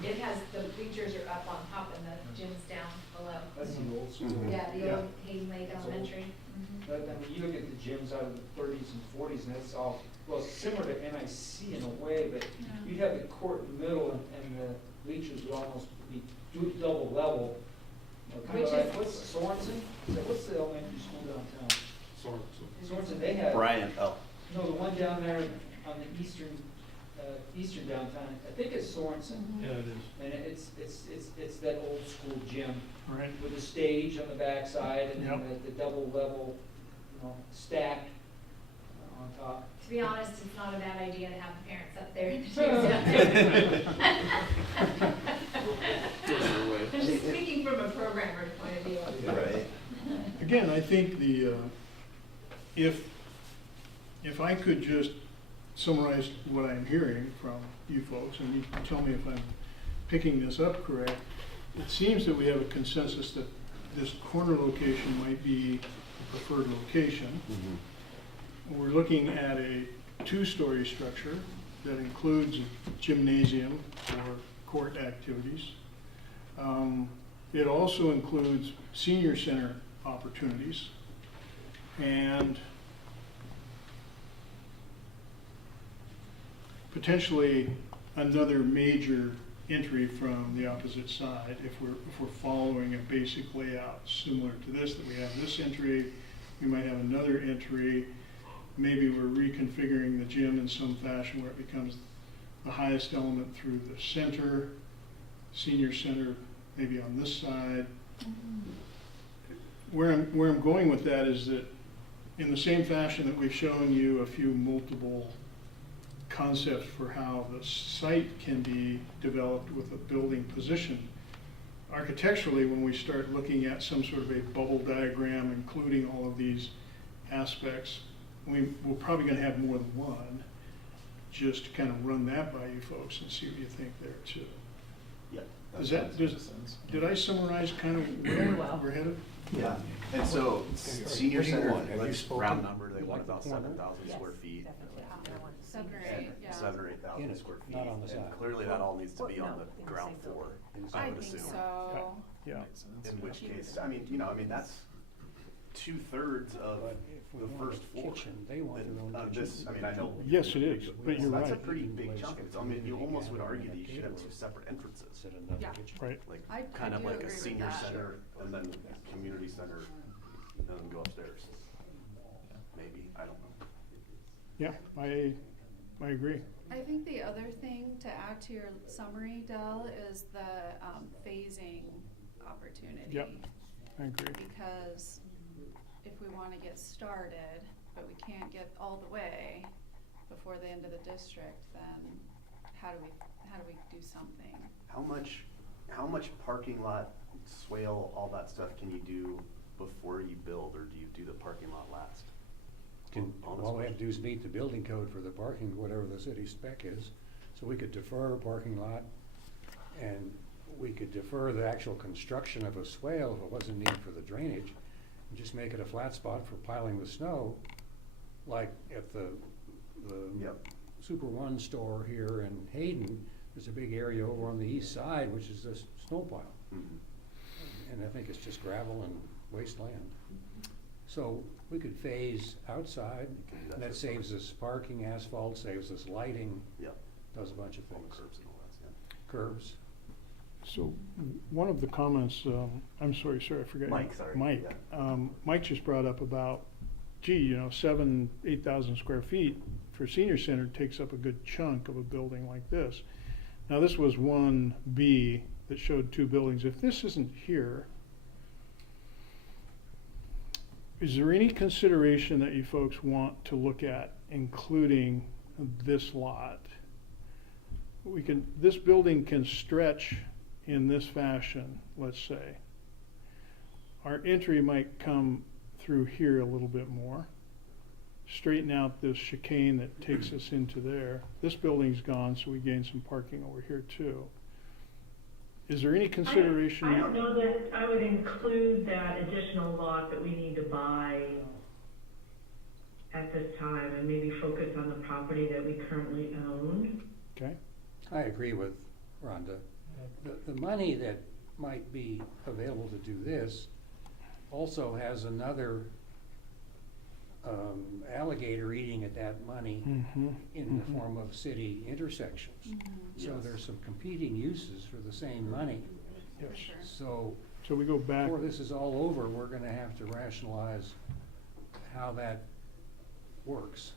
It has, the bleachers are up on top and the gym's down below. That's the old school. Mhm. Yeah, the Yeah. old Hayden Lake That's old. Elementary. Mhm. But, I mean, you look at the gyms out of the thirties and forties, and it's all, well, it's similar to NIC in a way, but Yeah. you'd have the court in the middle, and the bleachers would almost be double level. You know, kind Which of like, is- what's Sorensen? What's the elementary school downtown? Sorensen, they have. Bryant, oh, No, the one down there on the eastern downtown, I think it's Sorensen. Yeah, it is. And it's that old school gym All right. with a stage on the backside and then Yep. the double level, stacked on top. To be honest, it's not a bad idea to have the parents up there and the kids down there. I'm just speaking from a programmer's point of view. right. Again, I think if I could just summarize what I'm hearing from you folks, and you can tell me if I'm picking this up correct, it seems that we have a consensus that this corner location might be the preferred location. Mhm. We're looking at a two-story structure that includes a gymnasium for court activities. It also includes senior center opportunities, and potentially another major entry from the opposite side if we're following a basic layout similar to this, that we have this entry, we might have another entry, maybe we're reconfiguring the gym in some fashion where it becomes the highest element through the center, senior center maybe on this side. Where I'm going with that is that in the same fashion that we've shown you a few multiple concepts for how the site can be developed with a building position, architecturally, when we start looking at some sort of a bubble diagram including all of these aspects, we're probably going to have more than one. Just to kind of run that by you folks and see what you think there too. Yeah. Did I summarize kind of Very where well. we're headed? Yeah, and so senior What do you center, want? Have you let's spoken? round number, they You want like the about corner? 7,000 square feet. Definitely. I want to see 7 or it. 8, yeah. 7 or 8,000 Unit, square feet. not on the And side. clearly that all needs to be Well, on no, the in the ground same floor, building. I I would think assume. so. Yeah. Makes sense. In which case, I mean, that's 2/3 of But if we the want first a floor. kitchen, they want And, their own kitchen. this, I mean, I know. Yes, it is, but you're That's a right. pretty big chunk of it. I mean, you almost would argue that you should have 2 separate entrances. Set another Yeah. kitchen. Right. Like, I kind of do like agree a with senior that. center and then community center, and then go upstairs. Maybe, I don't know. Yeah, I agree. I think the other thing to add to your summary, Del, is the phasing opportunity. Yep. I agree. Because if we want to get started, but we can't get all the way before the end of the district, then how do we do something? How much parking lot, swale, all that stuff can you do before you build, or do you do the parking lot last? All we have to do is meet the building code for the parking, whatever the city spec is. So we could defer a parking lot, and we could defer the actual construction of a swale if it wasn't needed for the drainage, and just make it a flat spot for piling the snow, like at the Yep. Super One store here in Hayden. There's a big area over on the east side, which is this snow pile. Mhm. And I think it's just gravel and wasteland. So we could phase outside, You can do that and that for saves us parking, asphalt, saves us lighting, Yep. does a bunch of All the things. curbs and all that, yeah. Curbs. So one of the comments, I'm sorry, sir, I forgot. Mike, sorry, Mike, Mike just brought up about, 8,000 square feet for senior center takes up a good chunk of a building like this. Now, this was 1B that showed 2 buildings. If this isn't here, is there any consideration that you folks want to look at including this lot? This building can stretch in this fashion, let's say. Our entry might come through here a little bit more. straighten out this chicane that takes us into there. This building's gone, so we gain some parking over here too. Is there any consideration? I don't know that I would include that additional lot that we need to buy at this time, and maybe focus on the property that we currently own. Okay, I agree with Rhonda. The money that might be available to do this also has another alligator eating at that money in the form of city intersections. So there's some competing uses for the same money. yes. sure. So So we go back, before this is all over, we're gonna have to rationalize how that works.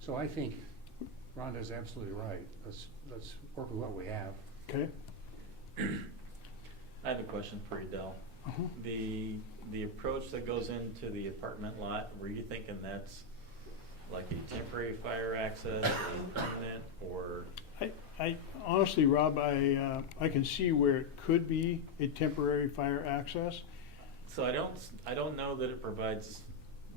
So I think Rhonda's absolutely right. Let's work with what we have. okay? I have a question for you, Del. Uh-huh. The approach that goes into the apartment lot, were you thinking that's like a temporary fire access or permanent, or? I honestly, Rob, I can see where it could be a temporary fire access. So I don't know that it provides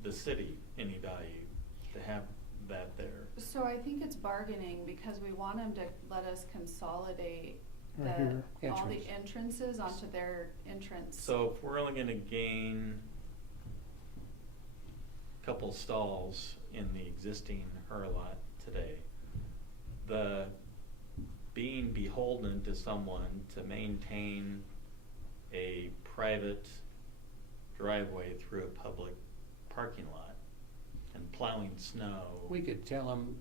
the city any value to have that there. So I think it's bargaining, because we want them to let us consolidate Right here. all the Entrance. entrances onto their entrance. So if we're only gonna gain a couple stalls in the existing HURA lot today, the being beholden to someone to maintain a private driveway through a public parking lot and plowing snow. We could tell them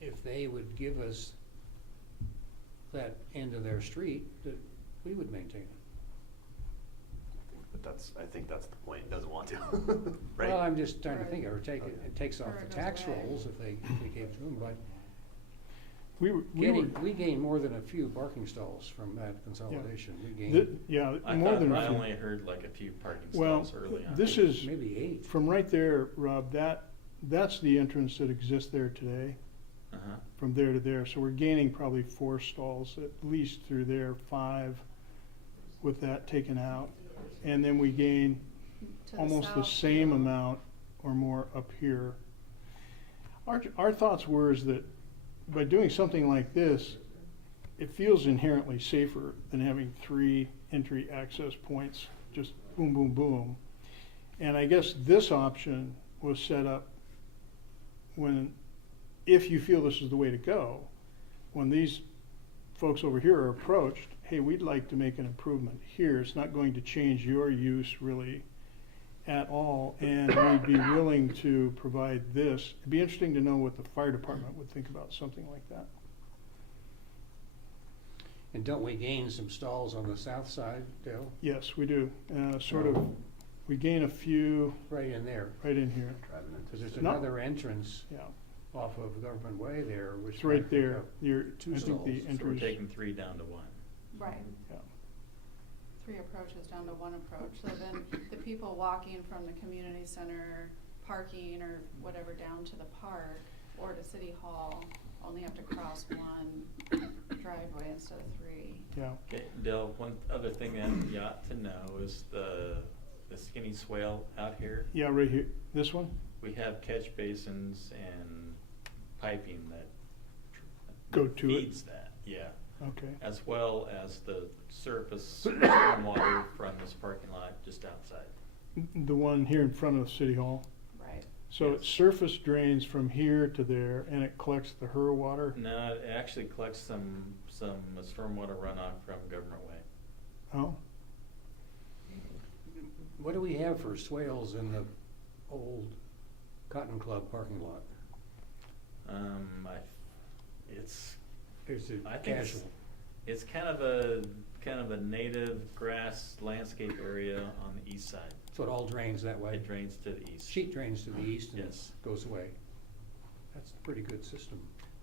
if they would give us that end of their street, that we would maintain it. But I think that's the point, it doesn't want to, right? Well, I'm just trying to Right. think, it takes off Or it the goes tax away. rolls if they gave to them, but We we gain more than a few parking stalls from that consolidation. We gain yeah, I more thought than a I few. only heard like a few parking Well, stalls early on. this is, maybe 8. from right there, Rob, that's the entrance that exists there today, Uh-huh. from there to there. So we're gaining probably 4 stalls, at least through there, 5 with that taken out. And then we gain To almost the south. same amount or more up here. Our thoughts were is that by doing something like this, it feels inherently safer than having 3 entry access points, just boom, boom, boom. And I guess this option was set up if you feel this is the way to go, when these folks over here are approached, hey, we'd like to make an improvement here. It's not going to change your use really at all, and we'd be willing to provide this. It'd be interesting to know what the fire department would think about something like that. And don't we gain some stalls on the south side, Dale? Yes, we do. We gain a few Right in there, right in here. Driving into because there's the- No. another entrance Yeah, off of Government Way there, which it's right might pick there. up I 2 think the stalls. So we're entrance. taking 3 down to 1. Right. Yeah. 3 approaches down to 1 approach. So then the people walking from the community center, parking or whatever down to the park or to City Hall only have to cross 1 driveway instead of 3. Yeah. Okay, Dale, one other thing that you ought to know is the skinny swale out here. Yeah, right here. This one? We have catch basins and piping that Go to it. feeds that, yeah. Okay. As well as the surface stormwater from this parking lot just outside. The one here in front of City Hall. Right. So Yes. it surface drains from here to there, and it collects the HURA water? No, it actually collects some stormwater runoff from Government Way. Oh, What do we have for swales in the old Cotton Club parking lot? It's, Is it I think casual? it's kind of a native grass landscape area on the east side. So it all drains that way? It drains to the east. Sheet drains to the east and Yes. goes away. That's a pretty good system.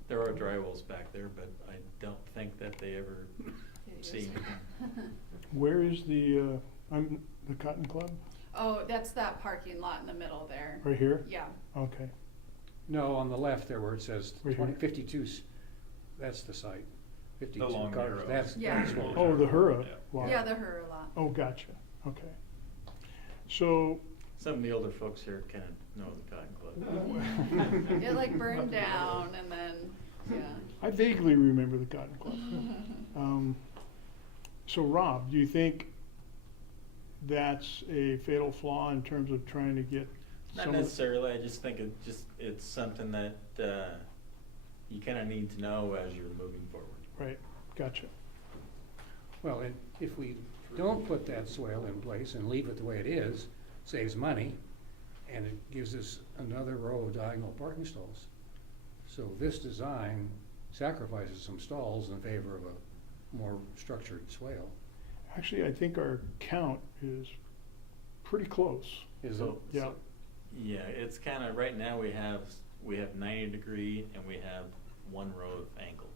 There are dry wells back there, but I don't think that they ever see anything. where is the Cotton Club? Oh, that's that parking lot in the middle there. Right here? Yeah. Okay. No, on the left there where it says Right here. 52, that's the site. 52 long cars, arrow. that's Yeah. what. Oh, the HURA Yeah. lot. Yeah, the HURA lot. Oh, gotcha. Okay. So, Some of the older folks here kind of know the Cotton Club. It like burned down and then, yeah. I vaguely remember the Cotton Club. So Rob, do you think that's a fatal flaw in terms of trying to get Not some of necessarily, I just think it's something that, you kinda need to know as you're moving forward. Right, gotcha. Well, and if we don't put that swale in place and leave it the way it is, saves money, and it gives us another row of diagonal parking stalls. So this design sacrifices some stalls in favor of a more structured swale. Actually, I think our count is pretty close. Is it? So- Yeah. so- Yeah, it's kinda, right now we have 90-degree and we have one row of angle.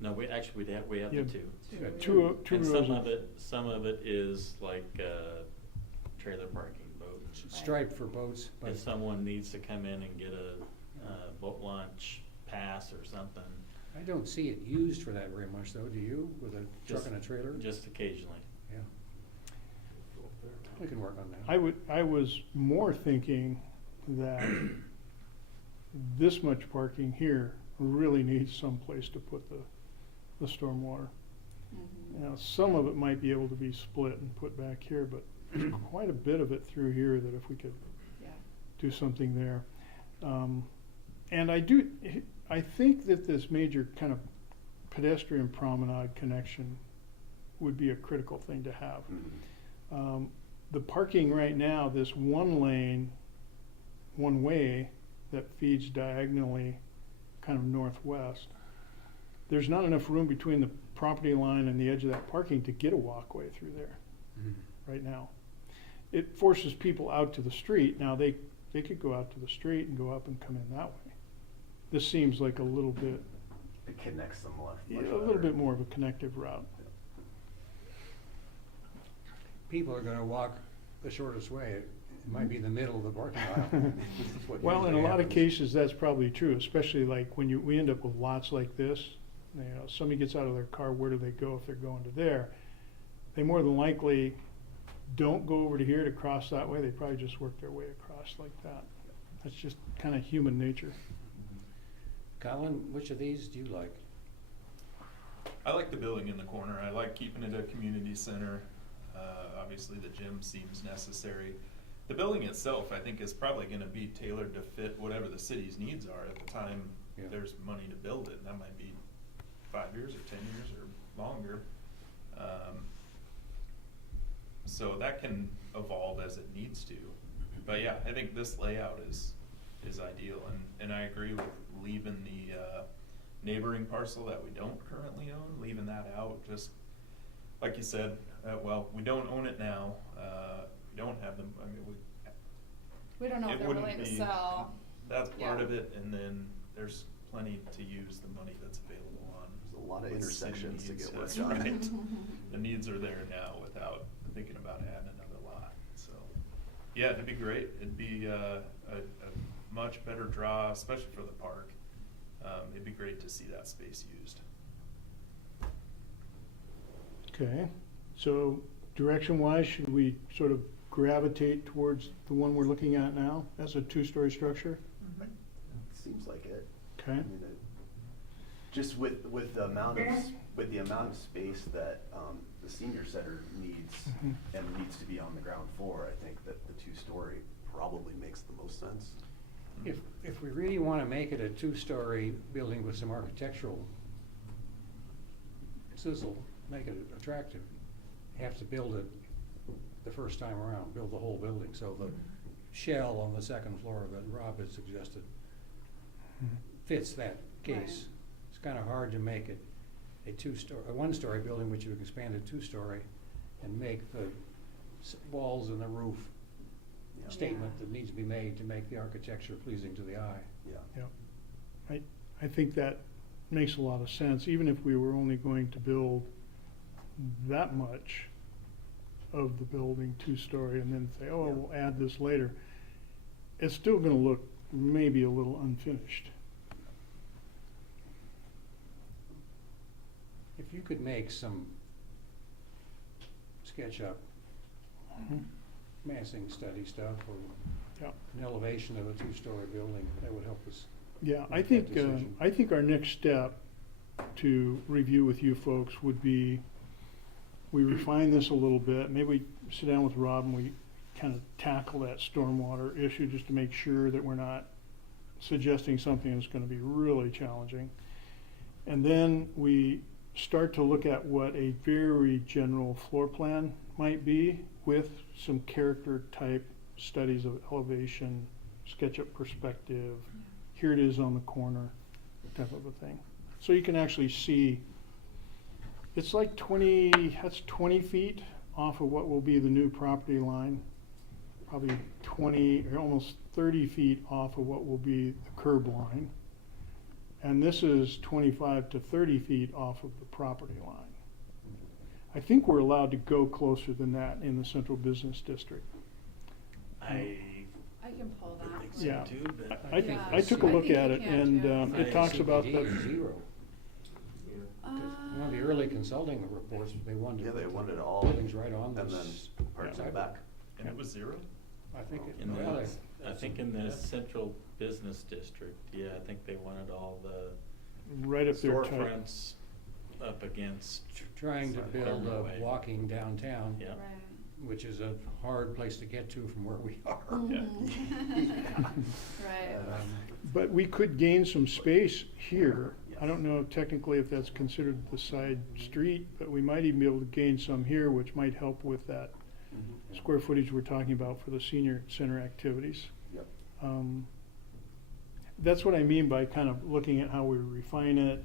No, we have Yeah, the two. Yeah, Two And rows some of it is like, trailer parking, boats. Striped for boats, but If someone needs to come in and get a, boat launch pass or something, I don't see it used for that very much though, do you, with a truck and a trailer? just occasionally. Yeah. We can work on that. I was more thinking that this much parking here really needs some place to put the stormwater. Now, some of it might be able to be split and put back here, but there's quite a bit of it through here that if we could Yeah. do something there. And I think that this major kind of pedestrian promenade connection would be a critical thing to have. The parking right now, this one lane, one way that feeds diagonally kind of northwest, there's not enough room between the property line and the edge of that parking to get a walkway through there right now. It forces people out to the street. Now, they could go out to the street and go up and come in that way. This seems like a little bit, It connects them much a little bit more of a connective route. People are gonna walk the shortest way. It might be the middle of the parking lot. That's what Well, in a usually lot of happens. cases, that's probably true, especially like when we end up with lots like this. You know, somebody gets out of their car, where do they go if they're going to there? They more than likely don't go over to here to cross that way. They probably just work their way across like that. That's just kind of human nature. Colin, which of these do you like? I like the building in the corner. I like keeping it a community center. Obviously, the gym seems necessary. The building itself, I think, is probably gonna be tailored to fit whatever the city's needs are at the time Yeah. there's money to build it. And that might be 5 years or 10 years or longer. So that can evolve as it needs to. But yeah, I think this layout is ideal, and I agree with leaving the neighboring parcel that we don't currently own, leaving that out, just like you said, well, we don't own it now, we don't have them, I mean, We don't know if It they're wouldn't willing to be- sell. that's part Yeah. of it, and then there's plenty to use the money that's available on. There's a lot of with city intersections to needs. get work That's done. right. The needs are there now without thinking about adding another lot, so. Yeah, it'd be great. It'd be a much better draw, especially for the park. It'd be great to see that space used. Okay, so direction-wise, should we sort of gravitate towards the one we're looking at now as a two-story structure? Seems like it. Okay, I mean, just with the amount of space that the senior center needs Mhm. and needs to be on the ground floor, I think that the two-story probably makes the most sense. If we really wanna make it a two-story building with some architectural sizzle, make it attractive, you have to build it the first time around, build the whole building, so the shell on the second floor that Rob had suggested fits that case. It's kinda hard to make it a one-story building, which you expand to two-story, and make the walls and the roof Yeah. statement that needs to be made to make the architecture pleasing to the eye. Yeah. I think that makes a lot of sense, even if we were only going to build that much of the building, two-story, and then say, oh, Yeah. we'll add this later. It's still gonna look maybe a little unfinished. If you could make some SketchUp massing study stuff or Yeah. an elevation of a two-story building, that would help us. Yeah, I Make think, that decision. I think our next step to review with you folks would be, we refine this a little bit, maybe we sit down with Rob and we kind of tackle that stormwater issue just to make sure that we're not suggesting something that's gonna be really challenging. And then we start to look at what a very general floor plan might be with some character type studies of elevation, SketchUp perspective, here it is on the corner, type of a thing. So you can actually see, it's like 20 feet off of what will be the new property line, probably 20 or almost 30 feet off of what will be the curb line. And this is 25 to 30 feet off of the property line. I think we're allowed to go closer than that in the central business district. I can pull that. think so Yeah. too, but. I Yeah. I took a I look think at you it can, and too. it talks about CBD is the, zero. One of the early consulting reports, they wanted. Yeah, they wanted all, Buildings right on and then those parts in the sidewalk. back. And it was zero? I think it, In well, the, I think in the central business district, yeah, I think they wanted all the right up there tight. storefronts up against. trying to build a Way. walking downtown, Yeah. Right. which is a hard place to get to from where we are. Right. But we could gain some space here. I don't know technically if that's considered the side street, but we might even be able to gain some here, which might help with that square footage we're talking about for the senior center activities. Yep. That's what I mean by kind of looking at how we refine it,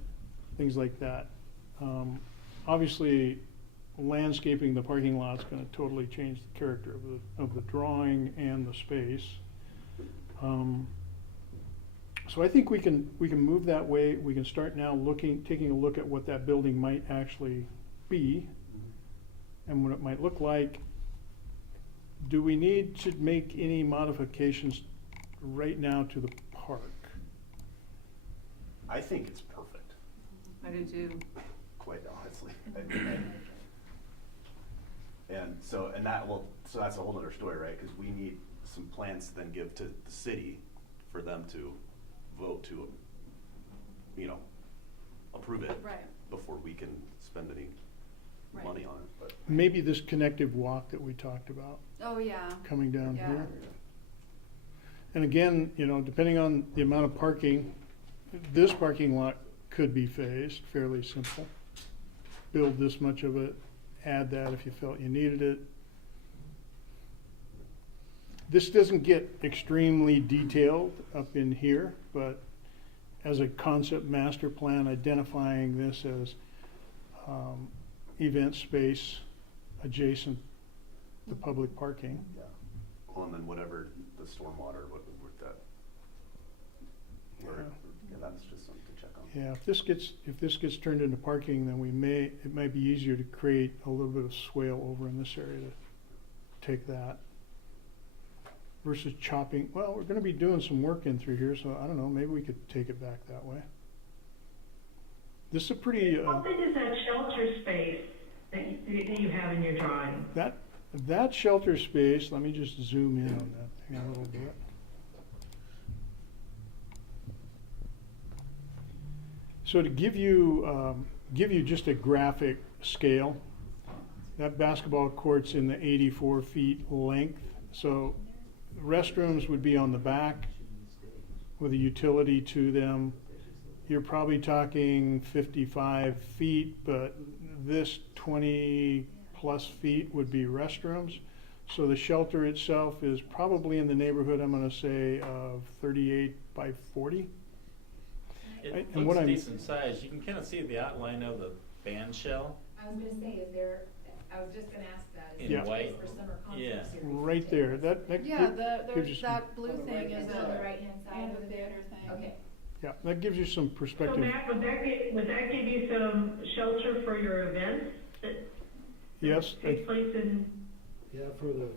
things like that. Obviously, landscaping the parking lot's gonna totally change the character of the drawing and the space. So I think we can move that way. We can start now taking a look at what that building might actually be and what it might look like. Do we need to make any modifications right now to the park? I think it's perfect, I do too. quite honestly. And so that's a whole nother story, right? Because we need some plans to then give to the city for them to vote to, approve it Right. before we can spend any Right. money on it, but. Maybe this connective walk that we talked about Oh, yeah. coming down Yeah. here. And again, depending on the amount of parking, this parking lot could be phased, fairly simple. Build this much of it, add that if you felt you needed it. This doesn't get extremely detailed up in here, but as a concept master plan, identifying this as event space adjacent to public parking. Yeah. Well, and then whatever the stormwater, what that, yeah, that's just something to check on. Yeah, if this gets turned into parking, then it might be easier to create a little bit of swale over in this area to take that. Versus chopping, well, we're gonna be doing some work in through here, so I don't know, maybe we could take it back that way. This is a pretty, How big is that shelter space that you have in your drawing? that shelter space, let me just zoom in on that thing a little bit. So to give you just a graphic scale, that basketball court's in the 84 feet length. So restrooms would be on the back with a utility to them. You're probably talking 55 feet, but this 20 plus feet would be restrooms. So the shelter itself is probably in the neighborhood, I'm gonna say, of 38 by 40. It And what looks I'm- decent size. You can kind of see the outline of the band shell. I was gonna say, I was just gonna ask that, is In there white? space for summer Yeah. concert series? Right there, that Yeah, gives you there's some, that blue thing is Is it on the right-hand side over there? amphitheater thing. Okay. yeah, that gives you some So perspective. Matt, would that give you some shelter for your events that Yes, take place in? Yeah, for the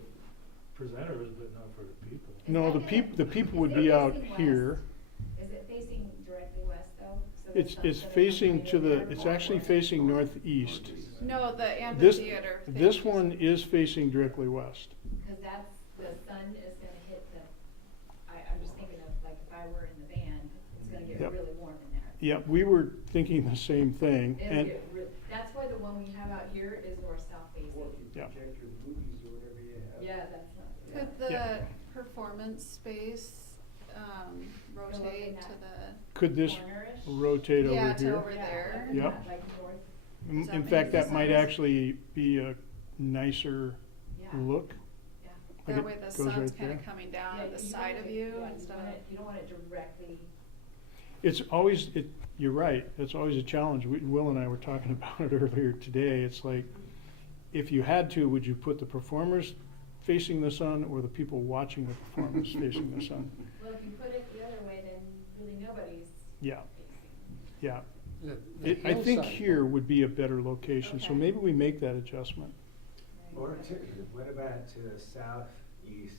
presenters, but not for the people. no, the people would be out here. Is it facing directly west though? So It's there's not facing gonna to be the, a it's actually facing northeast. No, the This, amphitheater thing. this one is facing directly west. Cause cause that's, the sun is gonna hit the, I'm just thinking of, like, if I were in the van, it's gonna get Yep. really warm in there. Yeah, we were thinking the same thing, It'll and, get that's why the one we have out here is north-south facing. yeah. Yeah, that's not. Could the Yeah. performance space, rotate that to the, Could this Cornerish? rotate over yeah, to here? over there? Yeah, Yep. like north, In Is that in fact, that maybe might size? actually be a nicer yeah. look. Yeah. Like That it way the goes sun's right kinda there. coming down Yeah, at the you side want of it- you yeah, instead of. You don't want it directly. It's always, you're right, it's always a challenge. Will and I were talking about it earlier today. It's like, if you had to, would you put the performers facing the sun or the people watching the performers facing the sun? Well, if you put it the other way, then really nobody's Yeah, facing. yeah. The I think hillside here part- would be a better location, so Okay. maybe we make that adjustment. Right. Or to, what about to the southeast?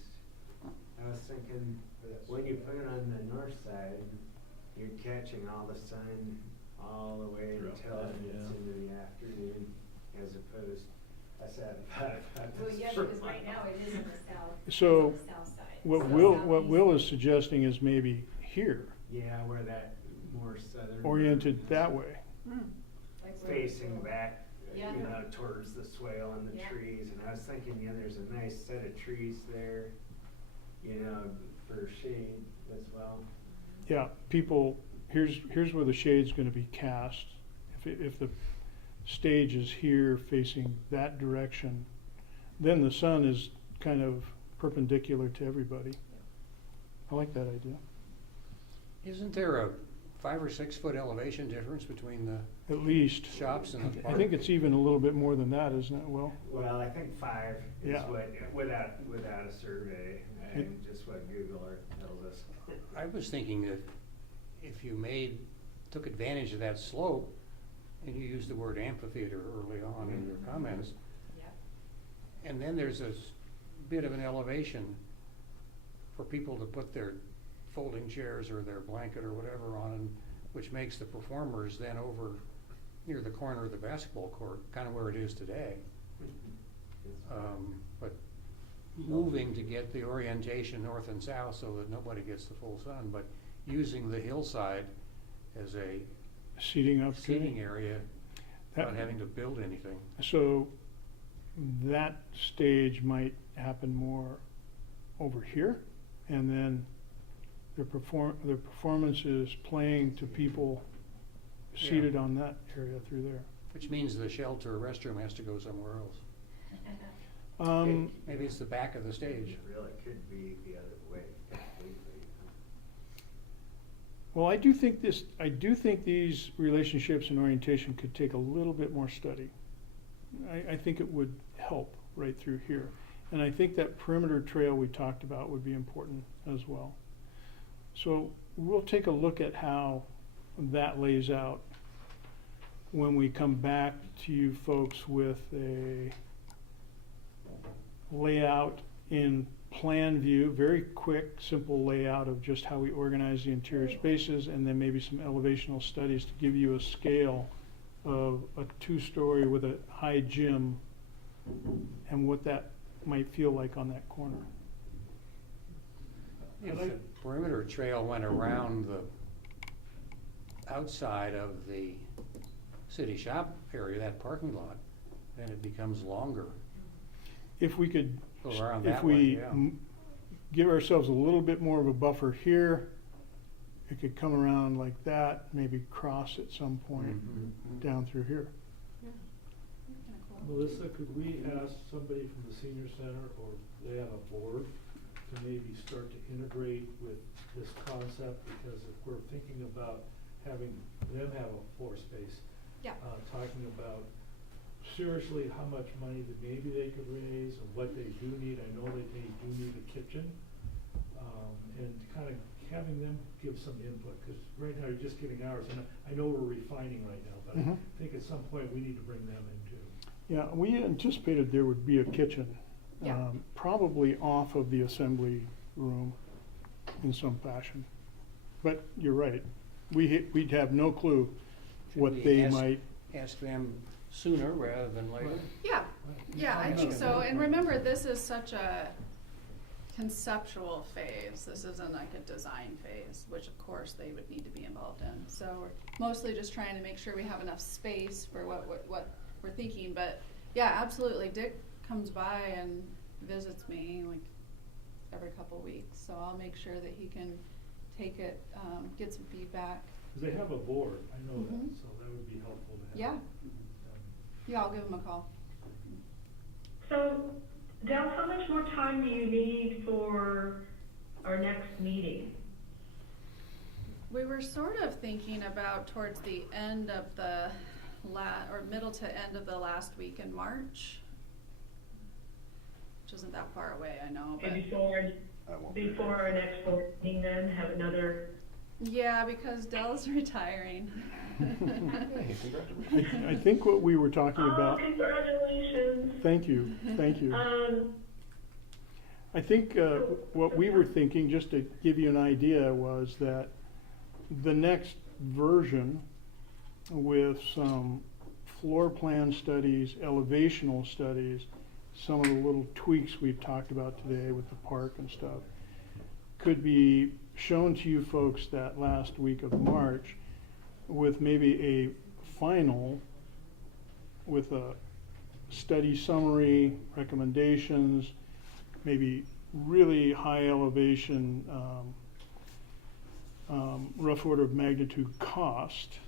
I was thinking, when you put it on the north side, you're catching all the sun all the way Throughout until the it day, gets yeah. into the afternoon, as opposed, I said, Well, yeah, because right now it is on the south, it's So, on the south side. What So Will southeast- is suggesting is maybe here, Yeah, where that more southern. oriented is that way. like where- Facing back, Yeah. you know, towards the swale and the Yeah. trees, and I was thinking, yeah, there's a nice set of trees there, you know, for shade as well. Yeah, people, here's where the shade's gonna be cast. If the stage is here facing that direction, then the sun is kind of perpendicular to everybody. I like that idea. Isn't there a 5 or 6 foot elevation difference between the At least, shops and the I park? think it's even a little bit more than that, isn't it, Will? Well, I think 5 is Yeah. what, without a survey, and just what Google Earth tells us. I was thinking that if you took advantage of that slope, and you used the word amphitheater early on in your comments, Yeah. and then there's a bit of an elevation for people to put their folding chairs or their blanket or whatever on, and which makes the performers then over near the corner of the basketball court, kind of where it is today. But moving to get the orientation north and south so that nobody gets the full sun, but using the hillside as a Seating opportunity. seating area, That- not having to build anything. So that stage might happen more over here, and then their performance is playing to people seated on that area through there. Which means the shelter restroom has to go somewhere else. Um, Maybe it's the back of the stage. It really could be the other way completely. well, I do think these relationships and orientation could take a little bit more study. I think it would help right through here. And I think that perimeter trail we talked about would be important as well. So we'll take a look at how that lays out when we come back to you folks with a layout in plan view, very quick, simple layout of just how we organize the interior spaces, and then maybe some elevational studies to give you a scale of a 2-story with a high gym and what that might feel like on that corner. If the perimeter trail went around the outside of the city shop area, that parking lot, then it becomes longer. If we could, Go around if that way, we yeah. give ourselves a little bit more of a buffer here, it could come around like that, maybe cross at some point Mhm. down through here. Melissa, could we ask somebody from the senior center, or they have a board, to maybe start to integrate with this concept? Because if we're thinking about having them have a floor space, Yeah. talking about seriously how much money that maybe they could raise, or what they do need, I know that they do need a kitchen, and kind of having them give some input, because right now you're just giving ours, and I know we're refining right now, but I Mhm. think at some point we need to bring them in too. Yeah, we anticipated there would be a kitchen, Yeah. probably off of the assembly room in some fashion. But you're right, we'd have no clue Should what we they ask- might, Ask them sooner rather than later. Yeah, Yeah, I think so, and remember, this is such a conceptual phase, this isn't like a design phase, which of course they would need to be involved in. So we're mostly just trying to make sure we have enough space for what we're thinking, but yeah, absolutely, Dick comes by and visits me like every couple weeks, so I'll make sure that he can take it, get some feedback. 'Cause they have a board, I know that, Mhm. so that would be helpful to have. Yeah. Yeah, I'll give him a call. So, Del, how much more time do you need for our next meeting? We were sort of thinking about towards the end of the or middle to end of the last week in March, which isn't that far away, I know, but. And I won't be before there. our next board meeting then, have another, Yeah, because Dell's retiring. Hey, congratulations. I think what we were talking oh, about, congratulations. thank you. I think what we were thinking, just to give you an idea, was that the next version with some floor plan studies, elevational studies, some of the little tweaks we've talked about today with the park and stuff, could be shown to you folks that last week of March with maybe a final with a study summary, recommendations, maybe really high elevation, rough order of magnitude cost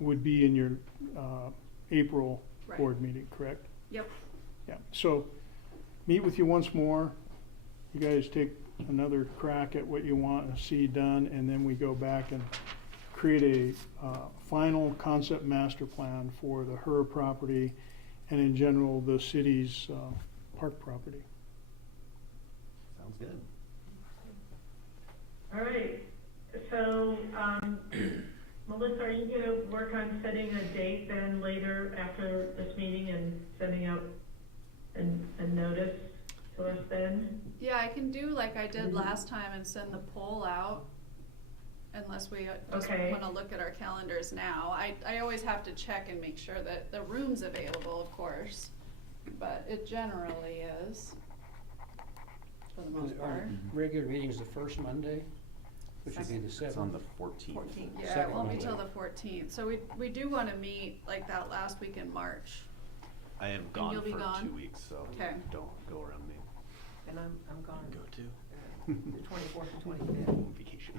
would be in your April Right. board meeting, correct? Yep. Yeah, so meet with you once more. You guys take another crack at what you want to see done, and then we go back and create a final concept master plan for the HURA property and in general the city's park property. Sounds good. All right, so, Melissa, are you gonna work on setting a date then later after this meeting and sending out a notice to us then? Yeah, I can do like I did last time and send the poll out, unless we just Okay. wanna look at our calendars now. I always have to check and make sure that the room's available, of course, but it generally is, for the most Our part. regular meeting's the first Monday, which would be the It's on the 7th. 14th. Yeah, it Second won't be Monday. till the 14th, so we do wanna meet like that last week in March. I am gone you'll be for gone? 2 weeks, so Okay. don't go around me. And I'm gone Go to the 24th and 25th. on vacation.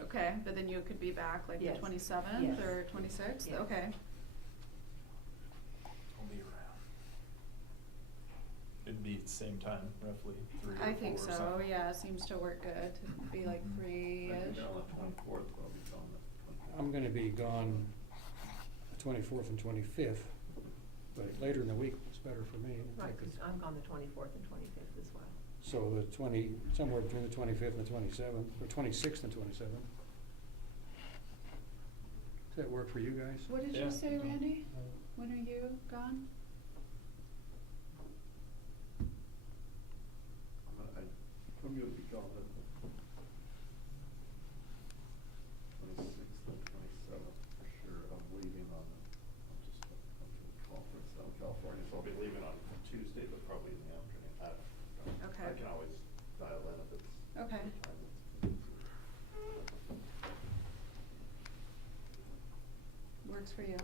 Okay, but then you could be back like the Yes. 27th Yes. or 26th, Yes. okay. I'll be around. It'd be the same time, roughly 3 or 4 I think or so, something. yeah, it seems to work good, to be like I'll be 3-ish. down the 24th, but I'll be gone the 25th. I'm gonna be gone the 24th and 25th, but later in the week is better for me. Right, 'cause I'm gone the 24th and 25th as well. So the somewhere between the 25th and the 27th, or 26th and 27th. Does that work for you guys? What did Yeah. you say, Randy? When are you gone? I'm gonna be gone the 26th and 27th for sure. I'm leaving on, I'm to a conference down in California, so I'll be leaving on Tuesday, but probably in the afternoon. I don't know. Okay. I can always dial in if it's. Okay. the time that's- Works for you?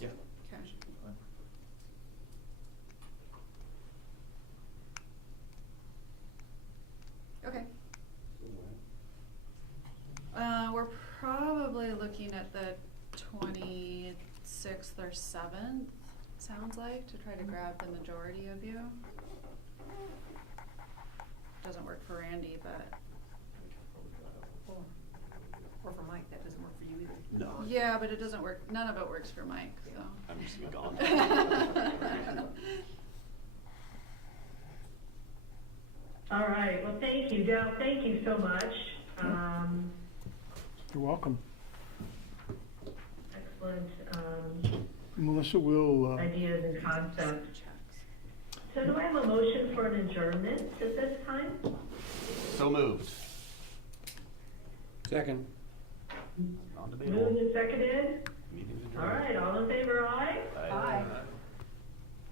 Yeah. Okay. Should be fine. Okay. We're probably looking at the 26th or 7th, sounds like, to try to grab the majority of you. Doesn't work for Randy, but, Or for Mike, that doesn't work for you either. No. yeah, but it doesn't work, none of it works for Mike, so. I'm just gonna be gone. All right, well, thank you, Del, thank you so much. You're welcome. Excellent, Melissa will, ideas and concepts. So do I have a motion for an adjournment at this time? So moved. Second. Non-debatable. Moved and seconded? Meeting's All adjourned. right, all in favor, aye? Aye.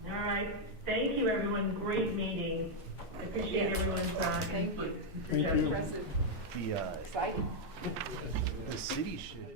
All right, Thank you, everyone, great meeting. I appreciate Yes. everyone's, Thank you. input. Thank you. Impressive, The, exciting. the city should